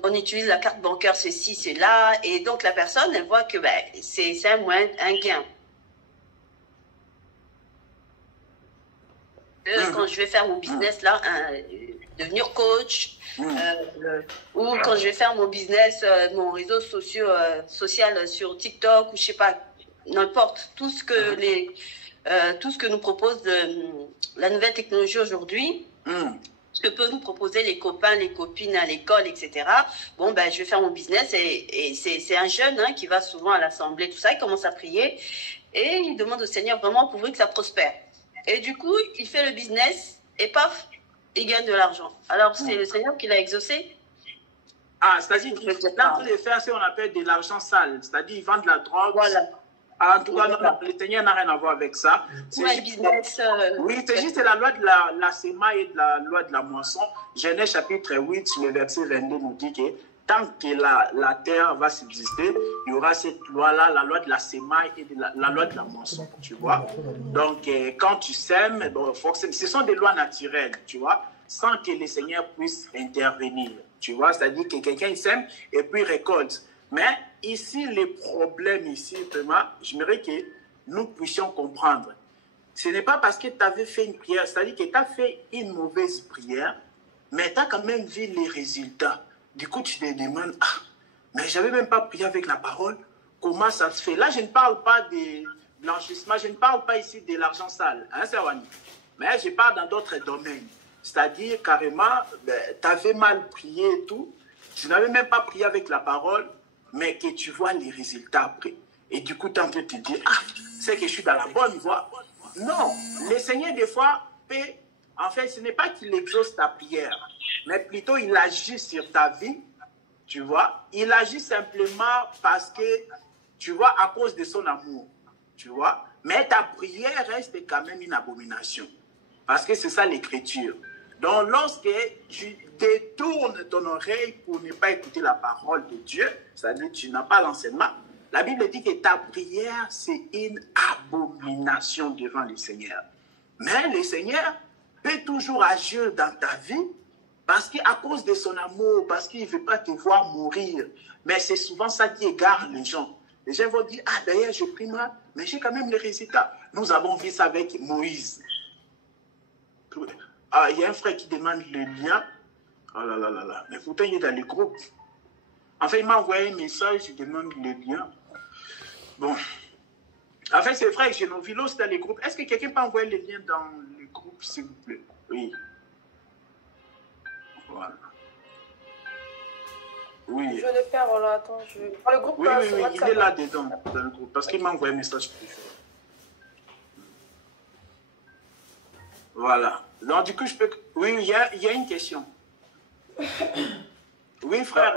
on utilise la carte bancaire, ceci, cela, et donc la personne, elle voit que ben, c'est un moyen, un gain. Quand je vais faire mon business, là, devenir coach, ou quand je vais faire mon business, mon réseau social sur TikTok, ou je sais pas, n'importe, tout ce que nous propose la nouvelle technologie aujourd'hui, ce que peuvent nous proposer les copains, les copines à l'école, etc. Bon, ben, je vais faire mon business et c'est un jeune hein, qui va souvent à l'assemblée, tout ça, il commence à prier et il demande au Seigneur vraiment pour que ça prospère. Et du coup, il fait le business et paf, il gagne de l'argent. Alors, c'est le Seigneur qui l'a exaucé. Ah, c'est-à-dire qu'il est en train de faire ce qu'on appelle de l'argent sale, c'est-à-dire il vend de la drogue. Voilà. En tout cas, non, le Seigneur n'a rien à voir avec ça. C'est business. Oui, c'est juste la loi de la sémaille et de la loi de la moisson. Genèse chapitre 8, le verset 22 nous dit que tant que la terre va subsister, il y aura cette loi-là, la loi de la sémaille et de la loi de la moisson, tu vois. Donc, quand tu sèmes, bon, ce sont des lois naturelles, tu vois, sans que le Seigneur puisse intervenir, tu vois. C'est-à-dire que quelqu'un sème et puis récolte. Mais ici, le problème ici, vraiment, j'aimerais que nous puissions comprendre. Ce n'est pas parce que tu avais fait une prière, c'est-à-dire que tu as fait une mauvaise prière, mais tu as quand même vu les résultats. Du coup, tu te demandes, mais je n'avais même pas prié avec la parole, comment ça se fait? Là, je ne parle pas de blanchissement, je ne parle pas ici de l'argent sale, hein, c'est Wani. Mais je parle dans d'autres domaines. C'est-à-dire, carrément, tu avais mal prié et tout, tu n'avais même pas prié avec la parole, mais que tu vois les résultats après. Et du coup, tu es en train de te dire, c'est que je suis dans la bonne voie. Non, le Seigneur, des fois, peut, en fait, ce n'est pas qu'il exauce ta prière, mais plutôt il agit sur ta vie, tu vois. Il agit simplement parce que, tu vois, à cause de son amour, tu vois. Mais ta prière reste quand même une abomination. Parce que c'est ça l'écriture. Donc, lorsque tu détournes ton oreille pour ne pas écouter la parole de Dieu, c'est-à-dire tu n'as pas l'enseignement, la Bible dit que ta prière, c'est une abomination devant le Seigneur. Mais le Seigneur peut toujours agir dans ta vie parce qu'à cause de son amour, parce qu'il ne veut pas te voir mourir. Mais c'est souvent ça qui égare les gens. Les gens vont dire, ah d'ailleurs je prie mal, mais j'ai quand même les résultats. Nous avons vu ça avec Moïse. Ah, il y a un frère qui demande le lien. Oh là là là là. Mais pourtant il est dans le groupe. En fait, il m'a envoyé un message, il demande le lien. Bon. En fait, c'est vrai que j'ai nos vilos dans les groupes. Est-ce que quelqu'un peut envoyer le lien dans le groupe, s'il vous plaît? Oui. Voilà. Oui. Je vais le faire, voilà, attends, je vais... Dans le groupe, Oui, oui, oui, il est là-dedans, dans le groupe, parce qu'il m'a envoyé un message. Voilà. Donc, du coup, je peux... Oui, il y a une question. Oui, frère.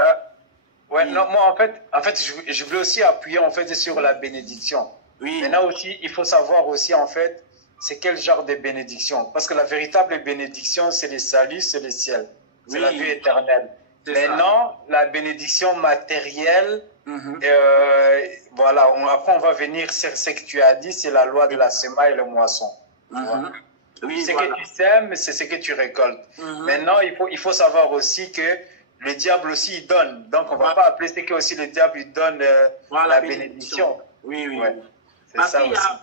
Ouais, non, moi, en fait je voulais aussi appuyer, en fait, sur la bénédiction. Oui. Maintenant aussi, il faut savoir aussi, en fait, c'est quel genre de bénédiction. Parce que la véritable bénédiction, c'est le salut, c'est le ciel. C'est Oui. la vie éternelle. Maintenant, la bénédiction matérielle, voilà, après on va venir sur ce que tu as dit, c'est la loi de la semaille et le moisson. Oui, ce voilà. que tu sèmes, c'est ce que tu récoltes. Maintenant, il faut savoir aussi que le diable aussi, il donne. Donc, on ne va pas appeler ce que aussi le diable, il donne la bénédiction. Oui, oui. Ouais. Parce qu'il y a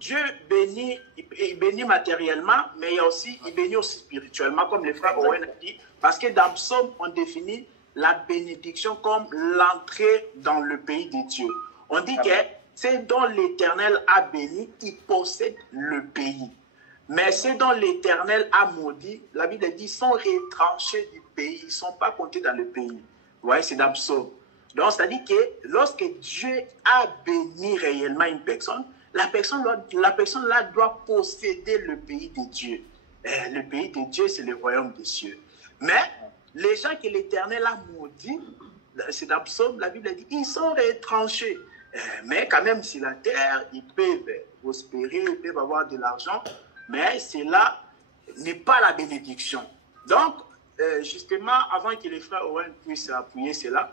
Dieu bénit, il bénit matériellement, mais il bénit aussi spirituellement, comme le frère Owen a dit. Parce que dans Psaume, on définit la bénédiction comme l'entrée dans le pays de Dieu. On dit que c'est dont l'Éternel a béni, il possède le pays. Mais ceux dont l'Éternel a maudit, la Bible dit, sont retranchés du pays, ils ne sont pas comptés dans le pays. Vous voyez, c'est dans Psaume. Donc, c'est-à-dire que lorsque Dieu a béni réellement une personne, la personne là doit posséder le pays de Dieu. Le pays de Dieu, c'est le royaume des cieux. Mais les gens que l'Éternel a maudits, c'est dans Psaume, la Bible dit, ils sont retranchés. Mais quand même, sur la terre, ils peuvent prospérer, ils peuvent avoir de l'argent, mais cela n'est pas la bénédiction. Donc, justement, avant que les frères Owen puissent appuyer cela,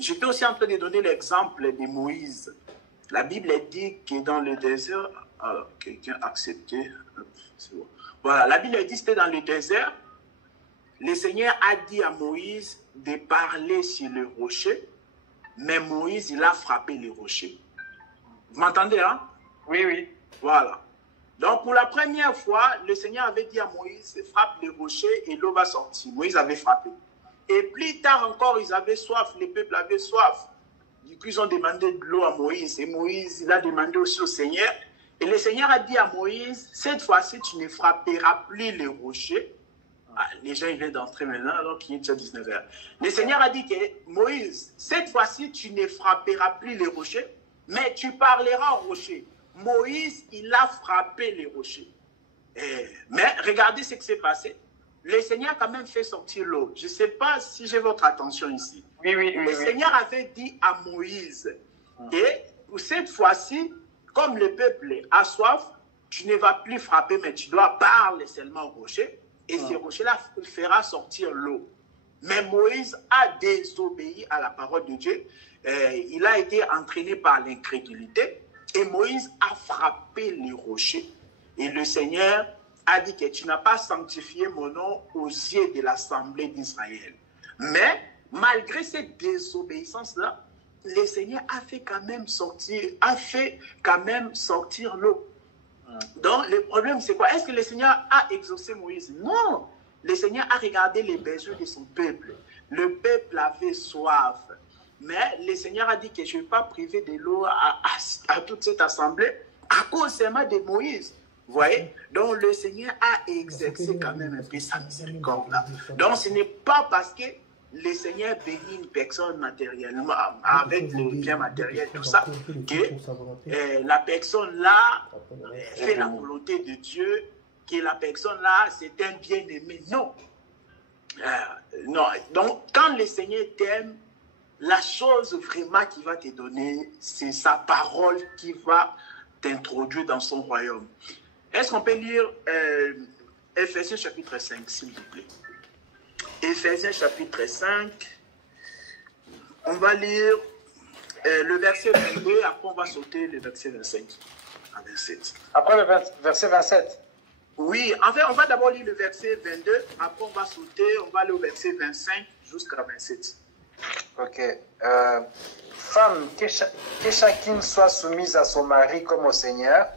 j'étais aussi en train de donner l'exemple de Moïse. La Bible dit que dans le désert, alors quelqu'un a accepté, bon. Voilà, la Bible dit que c'était dans le désert, le Seigneur a dit à Moïse de parler sur le rocher, mais Moïse, il a frappé le rocher. Vous m'entendez, hein? Oui, oui. Voilà. Donc, pour la première fois, le Seigneur avait dit à Moïse, frappe le rocher et l'eau va sortir. Moïse avait frappé. Et plus tard encore, ils avaient soif, le peuple avait soif. Du coup, ils ont demandé de l'eau à Moïse. Et Moïse, il a demandé aussi au Seigneur. Et le Seigneur a dit à Moïse, cette fois-ci, tu ne frapperas plus le rocher. Ah, les gens, ils viennent d'entrer maintenant, alors qu'il est déjà 19h. Le Seigneur a dit que, Moïse, cette fois-ci, tu ne frapperas plus le rocher, mais tu parleras au rocher. Moïse, il a frappé les rochers. Mais regardez ce qui s'est passé. Le Seigneur a quand même fait sortir l'eau. Je ne sais pas si j'ai votre attention ici. Oui, oui, oui. Le Seigneur avait dit à Moïse que cette fois-ci, comme le peuple a soif, tu ne vas plus frapper, mais tu dois parler seulement au rocher. Et ce rocher-là fera sortir l'eau. Mais Moïse a désobéi à la parole de Dieu. Il a été entraîné par l'incrédulité. Et Moïse a frappé les rochers. Et le Seigneur a dit que tu n'as pas sanctifié mon nom aux yeux de l'assemblée d'Israël. Mais malgré cette désobéissance-là, le Seigneur a fait quand même sortir l'eau. Donc le problème c'est quoi? Est-ce que le Seigneur a exaucé Moïse? Non. Le Seigneur a regardé les besoins de son peuple. Le peuple avait soif. Mais le Seigneur a dit que je ne vais pas priver de l'eau à toute cette assemblée à cause seulement de Moïse. Vous voyez? Donc le Seigneur a exercé quand même un peu sa miséricorde là. Donc ce n'est pas parce que le Seigneur bénit une personne matériellement, avec le bien matériel, tout ça, que la personne là fait la volonté de Dieu, que la personne là c'est un bien-aimé. Non. Non. Donc quand le Seigneur t'aime, la chose vraiment qu'il va te donner, c'est sa parole qui va t'introduire dans son royaume. Est-ce qu'on peut lire Éphésiens chapitre 5, s'il vous plaît. Éphésiens chapitre 5. On va lire le verset 22, après on va sauter le verset 25 à 27. Après le verset 27. Oui, en fait, on va d'abord lire le verset 22, après on va sauter, on va aller au verset 25 jusqu'à 27. Ok. Femme, que chacune soit soumise à son mari comme au Seigneur.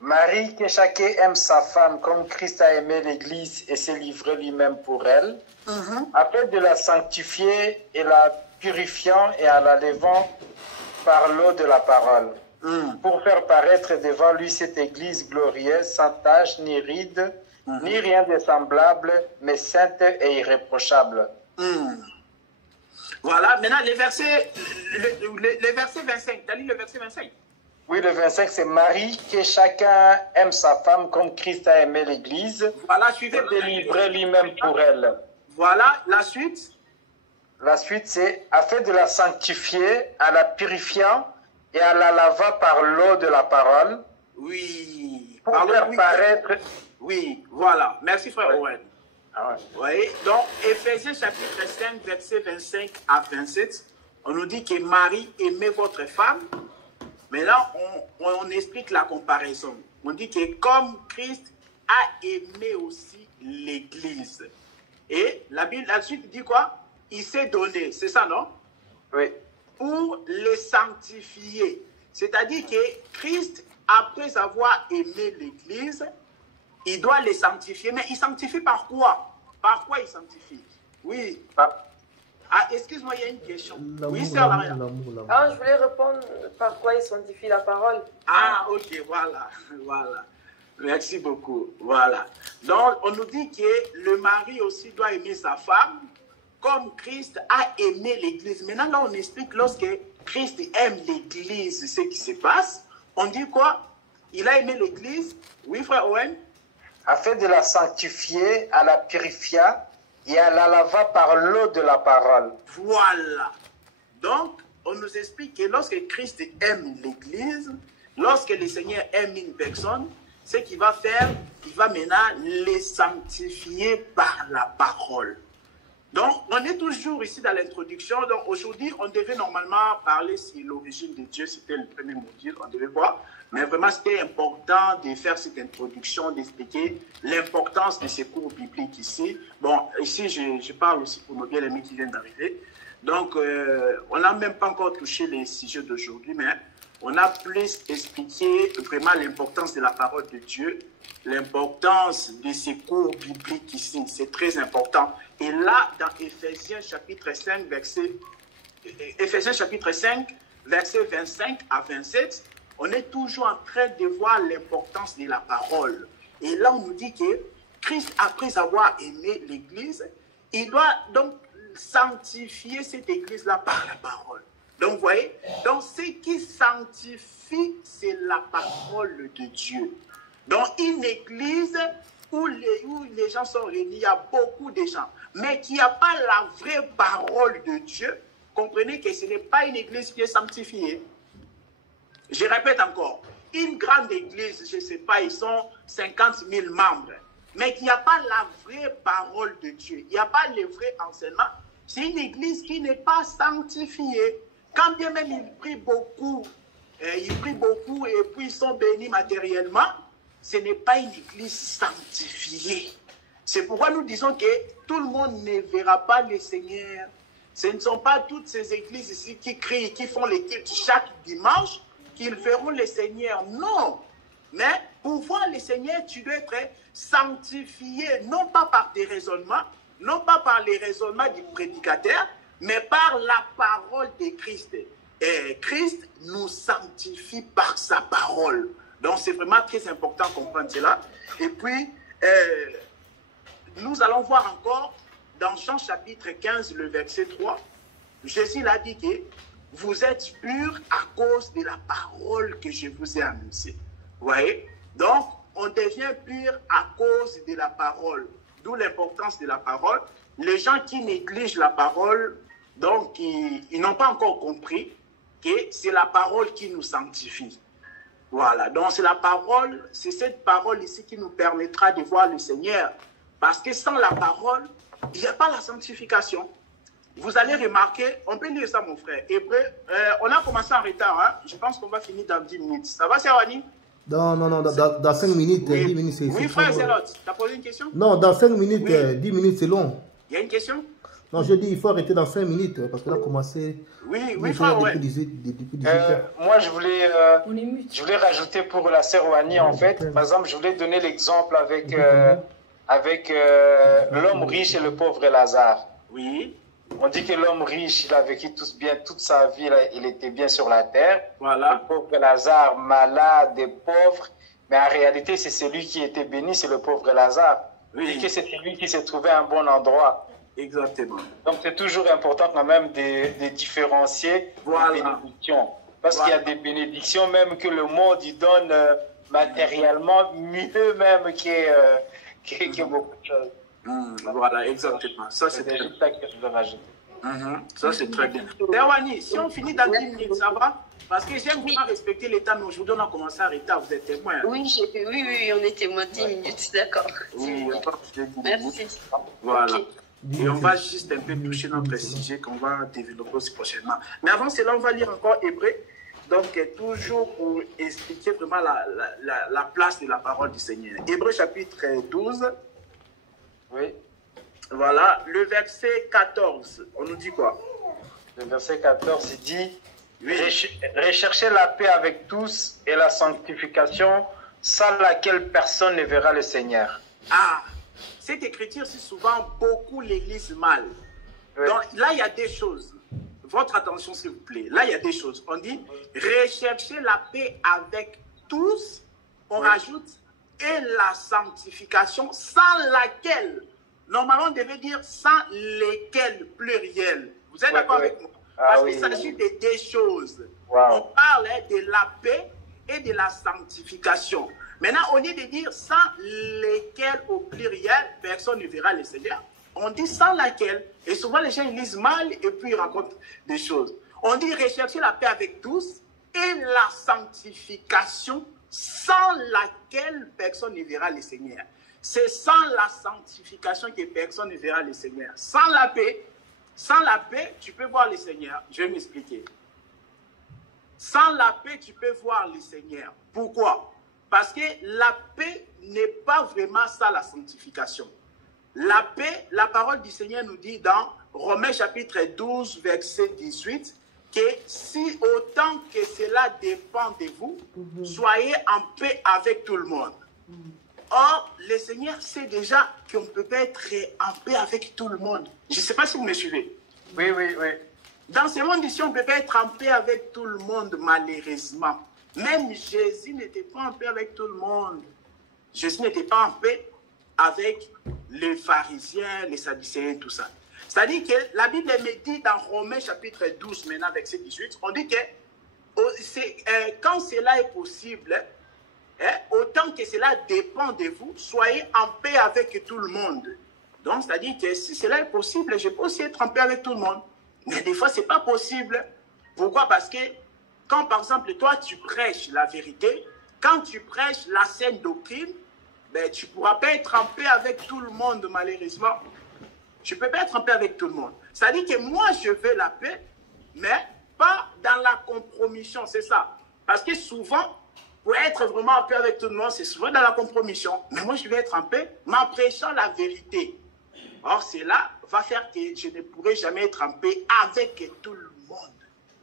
Marie, que chacun aime sa femme comme Christ a aimé l'Église et s'est livré lui-même pour elle, afin de la sanctifier et la purifiant et en la levant par l'eau de la parole, pour faire paraître devant lui cette Église glorieuse, sans tache, ni ride, ni rien de semblable, mais sainte et irréprochable. Voilà, maintenant les versets 25, tu as lu le verset 25? Oui, le 25, c'est Marie, que chacun aime sa femme comme Christ a aimé l'Église. Voilà, suivez. Et livré lui-même pour elle. Voilà, la suite. La suite, c'est afin de la sanctifier, en la purifiant et en la lavant par l'eau de la parole. Oui. Pour faire paraître. Oui, voilà. Merci, frère Owen. Ah ouais. Vous voyez? Donc, Éphésiens chapitre 5, verset 25 à 27, on nous dit que Marie, aimez votre femme. Mais là, on explique la comparaison. On dit que comme Christ a aimé aussi l'Église. Et la Bible, la suite dit quoi? Il s'est donné, c'est ça, non? Oui. Pour les sanctifier. C'est-à-dire que Christ, après avoir aimé l'Église, il doit les sanctifier. Mais il sanctifie par quoi? Par quoi il sanctifie? Oui. Ah, excuse-moi, il y a une question. Oui, sœur Maria. Ah, je voulais répondre par quoi il sanctifie la parole. Ah, ok, voilà, voilà. Merci beaucoup, voilà. Donc, on nous dit que le mari aussi doit aimer sa femme comme Christ a aimé l'Église. Maintenant, là, on explique lorsque Christ aime l'Église, ce qui se passe. On dit quoi? Il a aimé l'Église. Oui, frère Owen? Afin de la sanctifier, à la purifiant et à la lavant par l'eau de la parole. Voilà. Donc, on nous explique que lorsque Christ aime l'Église, lorsque le Seigneur aime une personne, ce qu'il va faire, il va maintenant les sanctifier par la parole. Donc, on est toujours ici dans l'introduction. Donc, aujourd'hui, on devait normalement parler sur l'origine de Dieu. C'était le premier module, on devait voir. Mais vraiment, c'était important de faire cette introduction, d'expliquer l'importance de ces cours bibliques ici. Bon, ici, je parle aussi pour nos bien-aimés qui viennent d'arriver. Donc, on n'a même pas encore touché les sujets d'aujourd'hui, mais on a plus expliqué vraiment l'importance de la parole de Dieu, l'importance de ces cours bibliques ici. C'est très important. Et là, dans Éphésiens chapitre 5, verset 25 à 27, on est toujours en train de voir l'importance de la parole. Et là, on nous dit que Christ, après avoir aimé l'Église, il doit donc sanctifier cette Église-là par la parole. Donc, vous voyez, donc ce qui sanctifie, c'est la parole de Dieu. Dans une Église où les gens sont réunis, il y a beaucoup de gens, mais qui n'y a pas la vraie parole de Dieu, comprenez que ce n'est pas une Église qui est sanctifiée. Je répète encore, une grande église, je ne sais pas, ils sont 50 000 membres, mais qu'il n'y a pas la vraie parole de Dieu, il n'y a pas le vrai enseignement, c'est une église qui n'est pas sanctifiée. Quand bien même ils prient beaucoup et puis ils sont bénis matériellement, ce n'est pas une église sanctifiée. C'est pourquoi nous disons que tout le monde ne verra pas le Seigneur. Ce ne sont pas toutes ces églises ici qui crient, qui font les cultes chaque dimanche, qu'ils verront le Seigneur. Non. Mais pour voir le Seigneur, tu dois être sanctifié, non pas par tes raisonnements, non pas par les raisonnements du prédicateur, mais par la parole de Christ. Et Christ nous sanctifie par sa parole. Donc c'est vraiment très important de comprendre cela. Et puis, nous allons voir encore dans Jean chapitre 15, le verset 3, Jésus l'a dit que vous êtes purs à cause de la parole que je vous ai annoncée. Vous voyez? Donc, on devient pur à cause de la parole. D'où l'importance de la parole. Les gens qui négligent la parole, donc, ils n'ont pas encore compris que c'est la parole qui nous sanctifie. Voilà, donc c'est la parole, c'est cette parole ici qui nous permettra de voir le Seigneur. Parce que sans la parole, il n'y a pas la sanctification. Vous allez remarquer, on peut lire ça mon frère, Hébreu, on a commencé en retard, hein? Je pense qu'on va finir dans 10 minutes. Ça va, c'est Wani? Non, dans 5 minutes, oui. 10 minutes, c'est... Oui, frère, c'est l'autre. Tu as posé une question? Non, dans 5 minutes, oui. 10 minutes, c'est long. Il y a une question? Non, je dis, il faut arrêter dans 5 minutes, parce qu'on a commencé... Oui, frère, ouais. Moi, je voulais rajouter pour la sœur Wani, en fait. Par exemple, je voulais donner l'exemple avec l'homme riche et le pauvre Lazare. Oui. On dit que l'homme riche, il a vécu toute sa vie, il était bien sur la terre. Voilà. Le pauvre Lazare, malade et pauvre. Mais en réalité, c'est celui qui était béni, c'est le pauvre Lazare. Oui. Et que c'est celui qui s'est trouvé à un bon endroit. Exactement. Donc, c'est toujours important quand même de différencier les bénédictions. Parce qu'il y a des bénédictions même que le monde il donne matériellement mieux même que beaucoup de choses. Voilà, exactement. Ça, c'est juste ça que je veux rajouter. Ça, c'est très bien. Wani, si on finit dans 10 minutes, ça va? Parce que j'aime vraiment respecter l'état, mais aujourd'hui, on a commencé à retard. Vous êtes témoin. Hein? Oui, on est témoin 10 minutes, d'accord. Oui, merci. Voilà. Okay. Et on va juste un peu toucher notre sujet qu'on va développer aussi prochainement. Mais avant cela, on va lire encore Hébreu. Donc, toujours pour expliquer vraiment la place de la parole du Seigneur. Hébreu chapitre 12. Oui. Voilà, le verset 14. On nous dit quoi? Le verset 14, il dit oui. Recherchez la paix avec tous et la sanctification, sans laquelle personne ne verra le Seigneur. Ah, cette écriture, c'est souvent beaucoup l'Église mal. Oui. Donc là, il y a des choses. Votre attention, s'il vous plaît. Là, il y a des choses. On dit recherchez la paix avec tous. On rajoute et la sanctification, sans laquelle, normalement, on devait dire sans lesquelles, pluriel. Vous êtes d'accord avec moi? Parce qu'il s'agit de deux choses. On parle de la paix et de la sanctification. Maintenant, au lieu de dire sans lesquelles au pluriel, personne ne verra le Seigneur. On dit sans laquelle. Et souvent, les gens ils lisent mal et puis ils racontent des choses. On dit rechercher la paix avec tous et la sanctification sans laquelle personne ne verra le Seigneur. C'est sans la sanctification que personne ne verra le Seigneur. Sans la paix, tu peux voir le Seigneur. Je vais m'expliquer. Sans la paix, tu peux voir le Seigneur. Pourquoi? Parce que la paix n'est pas vraiment ça la sanctification. La paix, la parole du Seigneur nous dit dans Romains chapitre 12, verset 18, que si autant que cela dépend de vous, soyez en paix avec tout le monde. Or, le Seigneur sait déjà qu'on ne peut pas être en paix avec tout le monde. Je ne sais pas si vous me suivez. Oui. Dans ce monde ici, on ne peut pas être en paix avec tout le monde, malheureusement. Même Jésus n'était pas en paix avec tout le monde. Jésus n'était pas en paix avec les pharisiens, les sadducéens, tout ça. C'est-à-dire que la Bible me dit dans Romains chapitre 12, maintenant verset 18, on dit que quand cela est possible, autant que cela dépend de vous, soyez en paix avec tout le monde. Donc, c'est-à-dire que si cela est possible, je peux aussi être en paix avec tout le monde. Mais des fois, ce n'est pas possible. Pourquoi? Parce que quand, par exemple, toi, tu prêches la vérité, quand tu prêches la saine doctrine, ben, tu ne pourras pas être en paix avec tout le monde, malheureusement. Tu ne peux pas être en paix avec tout le monde. C'est-à-dire que moi, je veux la paix, mais pas dans la compromission, c'est ça. Parce que souvent, pour être vraiment en paix avec tout le monde, c'est souvent dans la compromission. Mais moi, je vais être en paix, en prêchant la vérité. Or, cela va faire que je ne pourrai jamais être en paix avec tout le monde.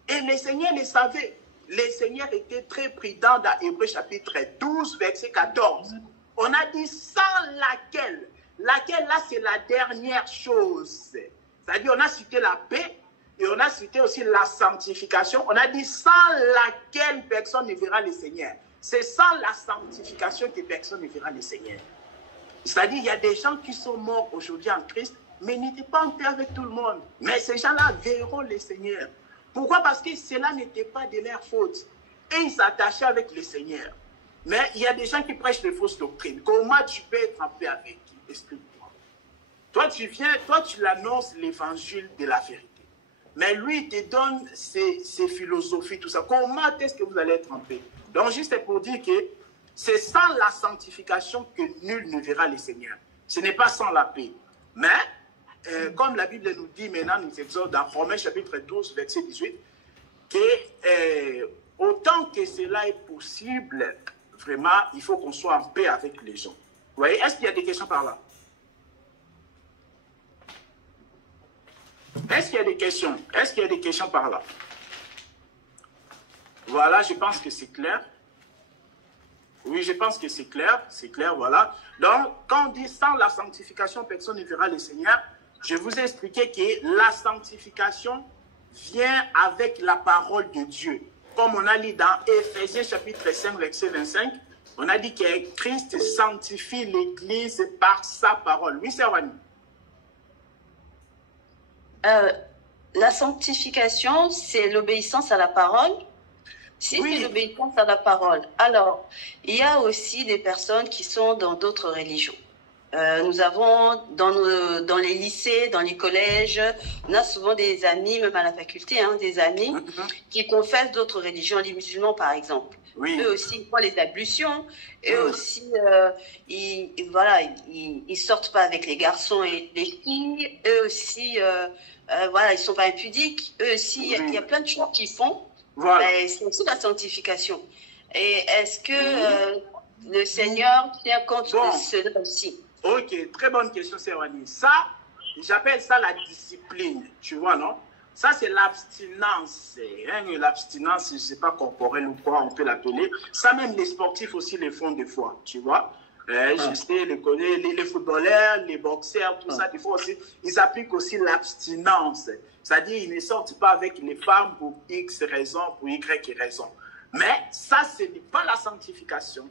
Et le Seigneur le savait. Le Seigneur était très prudent dans Hébreu chapitre 12, verset 14. On a dit sans laquelle. Laquelle, là, c'est la dernière chose. C'est-à-dire, on a cité la paix et on a cité aussi la sanctification. On a dit sans laquelle personne ne verra le Seigneur. C'est sans la sanctification que personne ne verra le Seigneur. C'est-à-dire, il y a des gens qui sont morts aujourd'hui en Christ, mais n'étaient pas en paix avec tout le monde. Mais ces gens-là verront le Seigneur. Pourquoi? Parce que cela n'était pas de leur faute. Et ils s'attachaient avec le Seigneur. Mais il y a des gens qui prêchent les fausses doctrines. Comment tu peux être en paix avec qui? Explique-moi. Toi, tu viens, toi, tu l'annonces l'évangile de la vérité. Mais lui, il te donne ses philosophies, tout ça. Comment est-ce que vous allez être en paix? Donc, juste pour dire que c'est sans la sanctification que nul ne verra le Seigneur. Ce n'est pas sans la paix. Mais, comme la Bible nous dit maintenant, nous exhorte dans Romains chapitre 12, verset 18, que autant que cela est possible, vraiment, il faut qu'on soit en paix avec les gens. Vous voyez, est-ce qu'il y a des questions par là? Est-ce qu'il y a des questions? Est-ce qu'il y a des questions par là? Voilà, je pense que c'est clair. Oui, je pense que c'est clair, voilà. Donc, quand on dit sans la sanctification, personne ne verra le Seigneur, je vous ai expliqué que la sanctification vient avec la parole de Dieu. Comme on a lu dans Éphésiens chapitre 5, verset 25, on a dit que Christ sanctifie l'Église par sa parole. Oui, c'est Wani. La sanctification, c'est l'obéissance à la parole. Si c'est l'obéissance à la parole, alors il y a aussi des personnes qui sont dans d'autres religions. Nous avons dans les lycées, dans les collèges, on a souvent des amis, même à la faculté, des amis qui confessent d'autres religions, les musulmans par exemple. Oui. Eux aussi, ils font les ablutions. Eux aussi, ils sortent pas avec les garçons et les filles. Eux aussi, ils sont pas impudiques. Eux aussi, il y a plein de choses qu'ils font. Voilà. C'est aussi la sanctification. Et est-ce que le Seigneur tient compte de cela aussi? Ok, très bonne question, Serwani. Ça, j'appelle ça la discipline, tu vois, non? Ça, c'est l'abstinence. L'abstinence, je ne sais pas corporelle ou quoi, on peut l'appeler. Ça, même les sportifs aussi le font des fois, tu vois. Je sais, les footballeurs, les boxeurs, tout ça, des fois aussi, ils appliquent aussi l'abstinence. C'est-à-dire, ils ne sortent pas avec les femmes pour X raisons, pour Y raisons. Mais ça, ce n'est pas la sanctification.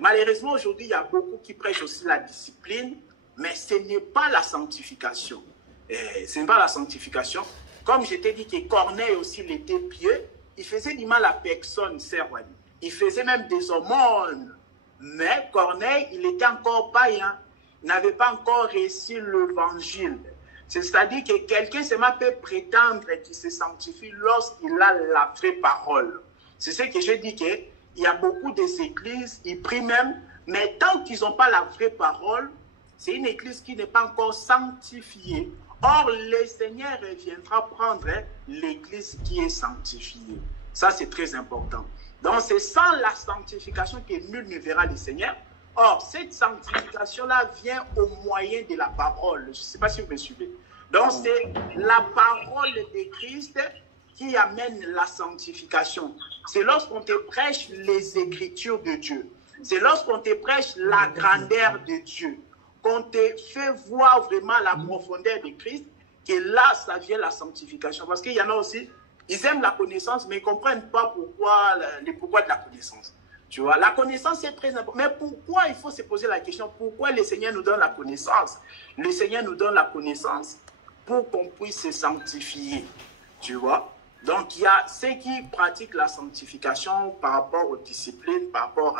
Malheureusement, aujourd'hui, il y a beaucoup qui prêchent aussi la discipline, mais ce n'est pas la sanctification. Ce n'est pas la sanctification. Comme je t'ai dit que Corneille aussi, il était pieux, il faisait du mal à personne, Serwani. Il faisait même des aumônes. Mais Corneille, il était encore païen. Il n'avait pas encore reçu l'évangile. C'est-à-dire que quelqu'un seulement peut prétendre qu'il se sanctifie lorsqu'il a la vraie parole. C'est ce que je dis, qu'il y a beaucoup des églises, ils prient même, mais tant qu'ils n'ont pas la vraie parole, c'est une église qui n'est pas encore sanctifiée. Or, le Seigneur reviendra prendre l'église qui est sanctifiée. Ça, c'est très important. Donc, c'est sans la sanctification que nul ne verra le Seigneur. Or, cette sanctification-là vient au moyen de la parole. Je ne sais pas si vous me suivez. Donc, c'est la parole de Christ qui amène la sanctification. C'est lorsqu'on te prêche les Écritures de Dieu. C'est lorsqu'on te prêche la grandeur de Dieu, qu'on te fait voir vraiment la profondeur de Christ, que là, ça vient la sanctification. Parce qu'il y en a aussi, ils aiment la connaissance, mais ils ne comprennent pas pourquoi de la connaissance. Tu vois, la connaissance, c'est très important. Mais pourquoi il faut se poser la question, pourquoi le Seigneur nous donne la connaissance? Le Seigneur nous donne la connaissance pour qu'on puisse se sanctifier. Tu vois? Donc, il y a ceux qui pratiquent la sanctification par rapport aux disciplines, par rapport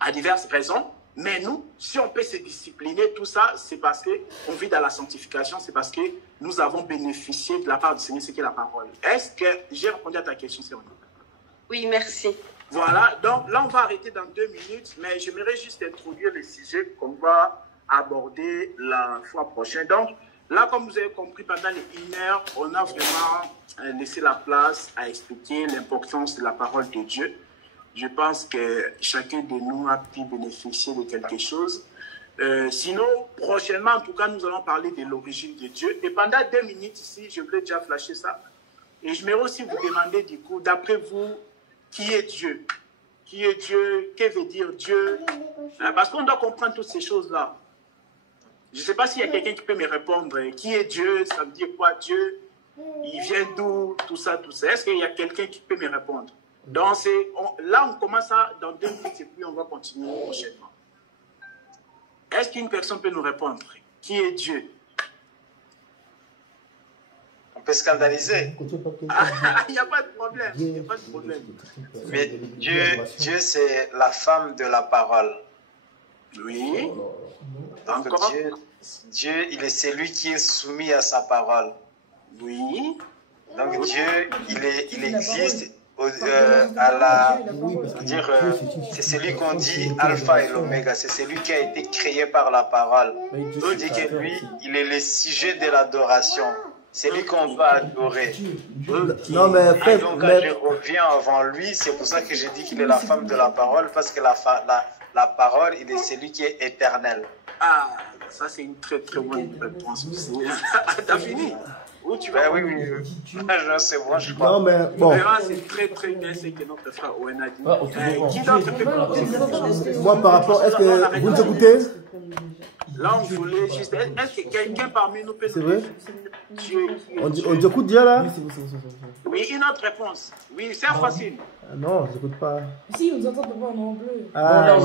à diverses raisons. Mais nous, si on peut se discipliner, tout ça, c'est parce qu'on vit dans la sanctification, c'est parce que nous avons bénéficié de la part du Seigneur, ce qui est la parole. Est-ce que j'ai répondu à ta question, Céline? Oui, merci. Voilà, donc là, on va arrêter dans 2 minutes, mais j'aimerais juste introduire le sujet qu'on va aborder la fois prochaine. Donc, là, comme vous avez compris, pendant les 1 heure, on a vraiment laissé la place à expliquer l'importance de la parole de Dieu. Je pense que chacun de nous a pu bénéficier de quelque chose. Sinon, prochainement, en tout cas, nous allons parler de l'origine de Dieu. Et pendant 2 minutes ici, je voulais déjà flasher ça. Et je voudrais aussi vous demander, du coup, d'après vous, qui est Dieu? Qui est Dieu? Que veut dire Dieu? Parce qu'on doit comprendre toutes ces choses-là. Je ne sais pas s'il y a quelqu'un qui peut me répondre. Qui est Dieu? Ça veut dire quoi, Dieu? Il vient d'où? Tout ça, tout ça. Est-ce qu'il y a quelqu'un qui peut me répondre? Donc, là, on commence ça dans 2 minutes et puis on va continuer prochainement. Est-ce qu'une personne peut nous répondre? Qui est Dieu? On peut scandaliser. Il n'y a pas de problème. Il n'y a pas de problème. Mais Dieu c'est la femme de la parole. Oui. Donc, Dieu, il est celui qui est soumis à sa parole. Oui. Donc Dieu, il existe c'est celui qu'on dit alpha et l'oméga, c'est celui qui a été créé par la parole. On dit que lui, il est le sujet de l'adoration. C'est lui qu'on va adorer. Non, mais frère, donc quand je reviens avant lui, c'est pour ça que je dis qu'il est la femme de la parole, parce que la parole, il est celui qui est éternel. Ah, ça c'est une très très bonne réponse aussi. T'as fini? Où tu vas? Oui. C'est bon, je crois. non, mais bon. C'est très très bien ce que notre frère Owen a dit. Qui d'autre peut commencer? Moi, par rapport, est-ce que vous nous écoutez? Là, on voulait juste. Est-ce que quelqu'un parmi nous peut C'est vrai? Dieu On écoute déjà là? Oui, une autre réponse. Oui, c'est facile. Ah non, je n'écoute pas. Si, on nous entend pas en bleu. Ah,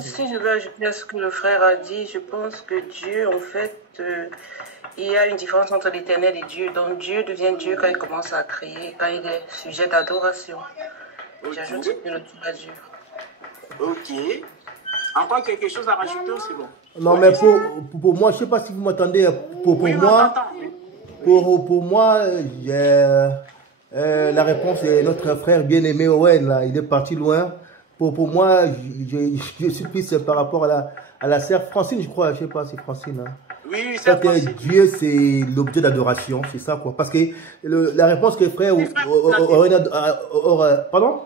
Si je veux ajouter à ce que le frère a dit, je pense que Dieu, en fait, il y a une différence entre l'éternel et Dieu. Donc Dieu devient Dieu quand il commence à créer, quand il est sujet d'adoration. J'ajoute que le tour à Dieu. Ok. Encore quelque chose à rajouter ou c'est bon? non, mais pour moi, je ne sais pas si vous m'entendez. Pour moi, la réponse est notre frère bien-aimé Owen. Là. Il est parti loin. Pour moi, je suis plus par rapport à la sœur Francine, je crois. Je ne sais pas si Francine. Hein. Oui, c'est Francine. Dieu, c'est l'objet d'adoration. C'est ça, quoi. Parce que la réponse que frère Owen a... Pardon?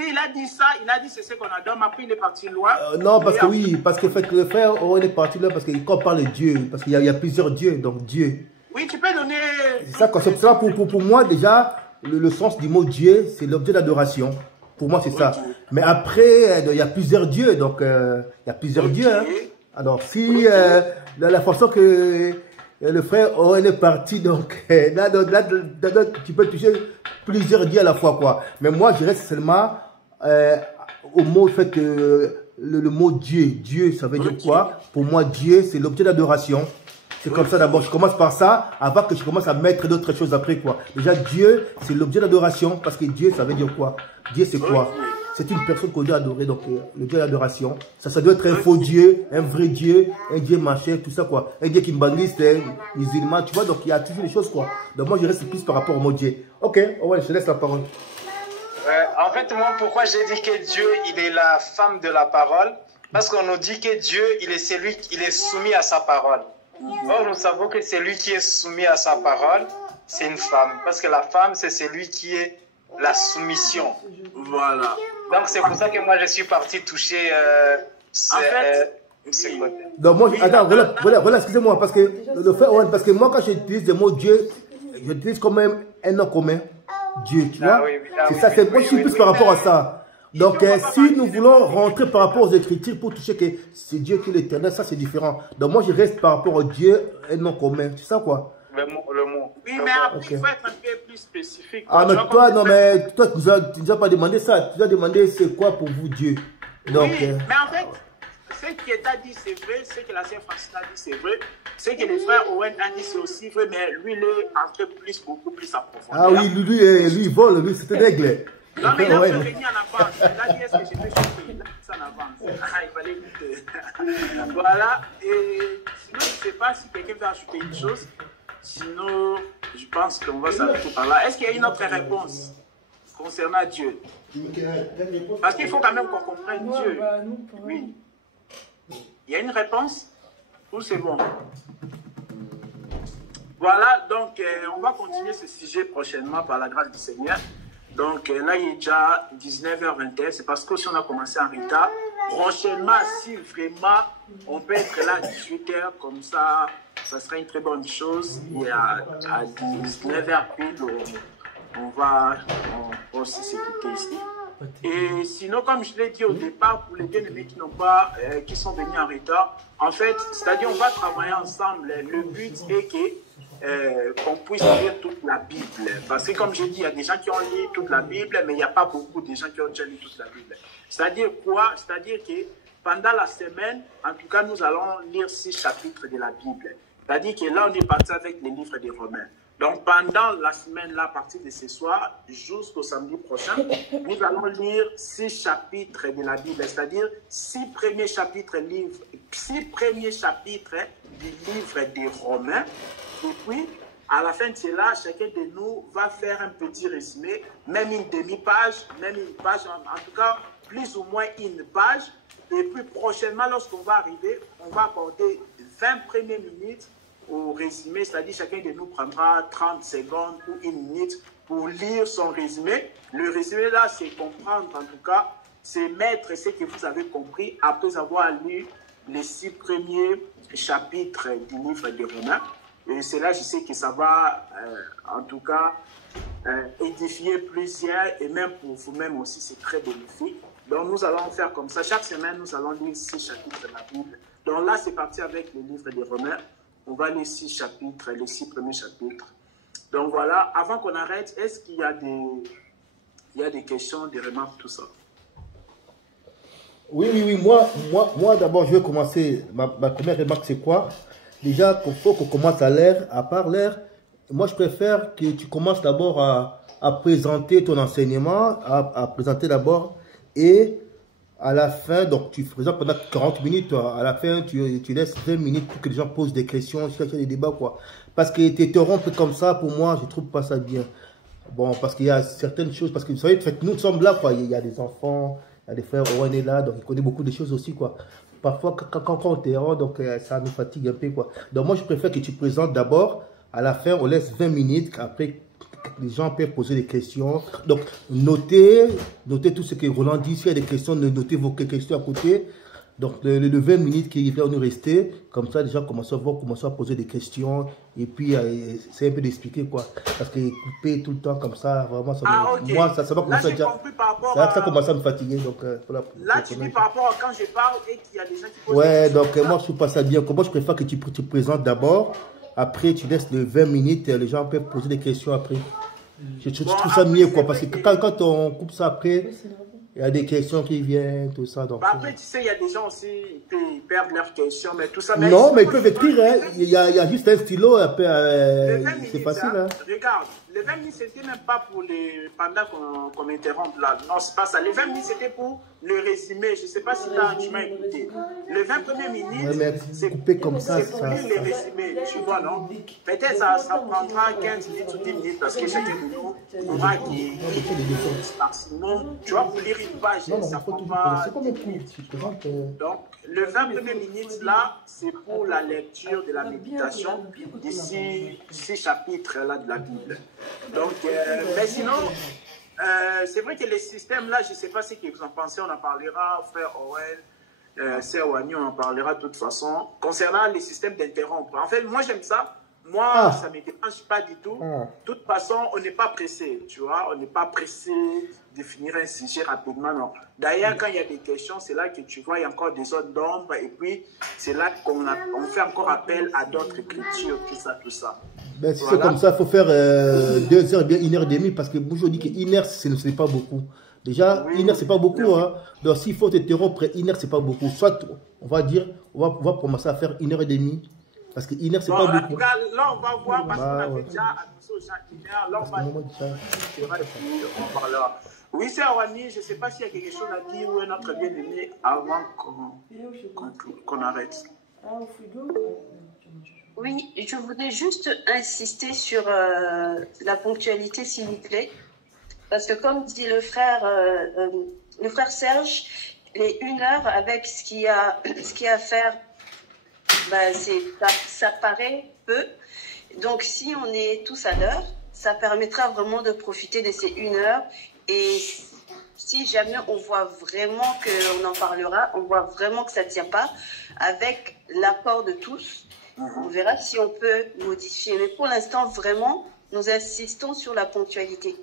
Il a dit ça, il a dit c'est ce qu'on adore, mais après il est parti loin. Non, parce que parce que le frère Owen est parti loin, parce que quand on parle de Dieu, parce qu'il y a plusieurs dieux, donc Dieu. Oui, tu peux donner... C'est ça, c'est ça pour moi, déjà, le sens du mot Dieu, c'est l'objet d'adoration. Pour moi, c'est ça. Mais après, il y a plusieurs dieux, donc il y a plusieurs dieux. Hein. Alors, si la façon que le frère Owen est parti, donc là, tu peux toucher plusieurs dieux à la fois, quoi. Mais moi, je reste seulement au mot, fait, le mot Dieu. Dieu, ça veut dire quoi? Pour moi, Dieu, c'est l'objet d'adoration. C'est comme ça d'abord, je commence par ça, avant que je commence à mettre d'autres choses après, quoi. Déjà, Dieu, c'est l'objet d'adoration, parce que Dieu, ça veut dire quoi? Dieu, c'est quoi? C'est une personne qu'on doit adorer, donc le Dieu d'adoration. Ça doit être un faux Dieu, un vrai Dieu, un Dieu machin, tout ça, quoi. Un Dieu kimbaniste, musulman, tu vois, donc il y a toujours des choses, quoi. Donc moi, je reste plus par rapport au mot Dieu. Ok, ouais, je te laisse la parole. En fait, moi, pourquoi j'ai dit que Dieu, il est la femme de la parole? Parce qu'on nous dit que Dieu, il est celui qui est soumis à sa parole. Or, nous savons que celui qui est soumis à sa parole, c'est une femme. Parce que la femme, c'est celui qui est la soumission. Voilà. Donc, c'est pour ça que moi, je suis parti toucher ce côté. Donc, moi, attends, voilà, excusez-moi, parce que parce que moi, quand j'utilise le mot Dieu, j'utilise quand même un nom commun. Dieu, tu vois. C'est ça, moi, je suis plus par rapport à ça. Donc, si nous voulons rentrer par rapport aux Écritures pour toucher que c'est Dieu qui est l'éternel, ça c'est différent. Donc, moi, je reste par rapport au Dieu un nom commun. C'est ça, quoi? Le mot. Oui, mais après, il faut être un peu plus spécifique. Ah, mais toi, tu nous as pas demandé ça. Tu nous as demandé c'est quoi pour vous Dieu. Donc, oui, mais en fait, ce qui est dit, c'est vrai. Ce que la sœur Francine a dit, c'est vrai. Ce que le frère Owen a dit, c'est aussi vrai. Mais lui, il est entré beaucoup plus en profondeur. Ah oui, lui, il vole. Lui, c'est un aigle. Non, mais il a prévenu en avance. Il a dit, est-ce que je peux chanter? Il a dit ça en avance. Ah, il fallait écouter. Voilà. Et sinon, je ne sais pas si quelqu'un veut ajouter une chose. Sinon, je pense qu'on va s'arrêter par là. Est-ce qu'il y a une autre réponse concernant Dieu? Parce qu'il faut quand même qu'on comprenne Dieu. Oui. Il y a une réponse? Ou c'est bon? Voilà, donc on va continuer ce sujet prochainement par la grâce du Seigneur. Donc là, il est déjà 19h21. C'est parce que si on a commencé en retard, prochainement, si vraiment on peut être là à 18h, comme ça, ça sera une très bonne chose. Et à 19h pile, on va aussi s'écouter ici. Et sinon, comme je l'ai dit au départ, pour les bien-aimés qui sont venus en retard, en fait, c'est-à-dire on va travailler ensemble. Le but est qu'on puisse lire toute la Bible. Parce que comme je dis, il y a des gens qui ont lu toute la Bible, mais il n'y a pas beaucoup de gens qui ont déjà lu toute la Bible. C'est-à-dire quoi? C'est-à-dire que pendant la semaine, en tout cas, nous allons lire 6 chapitres de la Bible. C'est-à-dire que là, on est parti avec les livres des Romains. Donc, pendant la semaine, là, à partir de ce soir, jusqu'au samedi prochain, nous allons lire 6 chapitres de la Bible, c'est-à-dire 6 premiers chapitres du livre des Romains. Et puis, À la fin de cela, chacun de nous va faire un petit résumé, même une demi-page, même une page, en tout cas, plus ou moins une page. Et puis prochainement, lorsqu'on va arriver, on va aborder 20 premières minutes au résumé, c'est-à-dire chacun de nous prendra 30 secondes ou une minute pour lire son résumé. Le résumé là, c'est comprendre, en tout cas, c'est mettre ce que vous avez compris après avoir lu les 6 premiers chapitres du livre de Romains. Et c'est là, je sais que ça va, en tout cas, édifier plusieurs, et même pour vous-même aussi, c'est très bénéfique. Donc, nous allons faire comme ça. Chaque semaine, nous allons lire 6 chapitres de la Bible. Donc là, c'est parti avec le livre des Romains. On va lire 6 chapitres, les 6 premiers chapitres. Donc voilà, avant qu'on arrête, est-ce qu'il y a des questions, des remarques, tout ça? Oui. Moi d'abord, je vais commencer. Ma première remarque, c'est quoi? Déjà, il faut qu'on commence à l'air, à part l'air. Moi, je préfère que tu commences d'abord à présenter ton enseignement, à présenter d'abord, et à la fin, donc tu présentes pendant 40 minutes, à la fin, tu laisses 20 minutes pour que les gens posent des questions, cherchent des débats, quoi. Parce que t'interrompre comme ça, pour moi, je trouve pas ça bien. Bon, parce qu'il y a certaines choses, parce que vous savez, nous sommes là, quoi. Il y a des enfants, il y a des frères, Owen est là, donc il connaît beaucoup de choses aussi, quoi. Parfois, quand on t'interrompt, donc ça nous fatigue un peu, quoi. Donc moi, je préfère que tu présentes d'abord, à la fin, on laisse 20 minutes, après, les gens peuvent poser des questions. Donc, notez tout ce que Roland dit. S'il y a des questions, notez vos questions à côté. Donc, le 20 minutes qui va nous rester, comme ça, les gens commencent à poser des questions. Et puis, c'est un peu d'expliquer, quoi. Parce que couper tout le temps comme ça, vraiment, ça okay. Moi, ça va commencer ça commence à me fatiguer. Donc, voilà, là, tu dis par rapport à quand je parle et qu'il y a des gens qui posent des questions. Donc, moi, je ne trouve pas ça bien. Moi, je préfère que tu présentes d'abord. Après, tu laisses les 20 minutes, les gens peuvent poser des questions après. Je trouve ça mieux, quoi, parce que quand on coupe ça après, il y a des questions qui viennent, tout ça. Donc, après, tu sais, il y a des gens aussi, ils perdent leurs questions, mais tout ça. Non, mais ils peuvent écrire, hein. Il y a juste un stylo, c'est facile. Hein. Regarde, les 20 minutes, c'était même pas pour pendant qu'on interrompt là. Non, c'est pas ça. Les 20 minutes, c'était pour le résumé. Je sais pas si tu m'as écouté. Les 20 premières minutes, c'est pour lire les résumés, tu vois, non? Peut-être ça prendra 15 minutes ou 10 minutes parce que chacun de nous aura qui sinon, tu vois, pour lire une page, ça prend pas. Donc, le 20 premières minutes là, c'est pour la lecture de la méditation d'ici 6 chapitres là de la Bible. Donc, mais sinon, c'est vrai que les systèmes là, je ne sais pas ce que vous en pensez, on en parlera, frère Owen, sœur Wani, on en parlera de toute façon. Concernant les systèmes d'interrompre, en fait, moi j'aime ça. Moi, ça ne me dérange pas du tout. De toute façon, on n'est pas pressé, tu vois. On n'est pas pressé de finir un sujet rapidement, non. D'ailleurs, quand il y a des questions, c'est là que tu vois, il y a encore des zones d'ombre. Et puis, c'est là qu'on fait encore appel à d'autres écritures, tout ça. Ben, si c'est comme ça, il faut faire 2 heures, bien 1h30, parce que je dis que 1 heure, ce n'est pas beaucoup. Déjà, 1 heure, ce n'est pas beaucoup. Hein. Donc, s'il faut t'interrompre 1 heure, ce n'est pas beaucoup. Soit, on va dire, on va commencer à faire 1h30. Parce que 1 heure, c'est pas beaucoup. Là, on va voir, parce qu'on avait déjà annoncé aux gens 1 heure. Là, on parlera. Oui, c'est Awani, je ne sais pas s'il y a quelque chose à dire ou un autre bien-aimé avant qu'on arrête. Oui, je voudrais juste insister sur la ponctualité, s'il vous plaît. Parce que comme dit le frère Serge, les 1 heure avec ce qu'il y a à faire, ben ça paraît peu. Donc, si on est tous à l'heure, ça permettra vraiment de profiter de ces 1 heure. Et si jamais on voit vraiment qu'on en parlera, on voit vraiment que ça ne tient pas, avec l'accord de tous, on verra si on peut modifier. Mais pour l'instant, vraiment, nous insistons sur la ponctualité.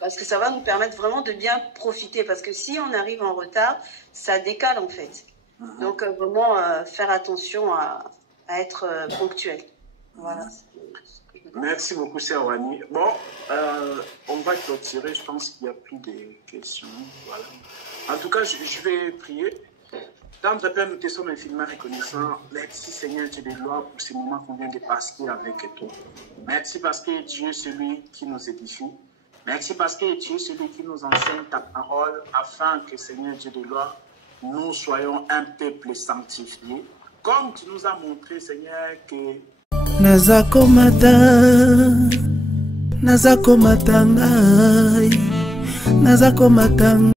Parce que ça va nous permettre vraiment de bien profiter. Parce que si on arrive en retard, ça décale en fait. Donc, vraiment faire attention à être ponctuel. Voilà. Merci beaucoup, Sœur Wani. Bon, on va clôturer. Je pense qu'il n'y a plus de questions. Voilà. En tout cas, je vais prier. Tendre Père, nous te sommes infiniment reconnaissants. Merci, Seigneur Dieu de gloire, pour ces moments qu'on vient de passer avec toi. Merci parce que Dieu est celui qui nous édifie. Merci parce que Dieu est celui qui nous enseigne ta parole, afin que, Seigneur Dieu de gloire, nous soyons un peuple sanctifié. Comme tu nous as montré, Seigneur, que Nazako matanga, nazako matanga.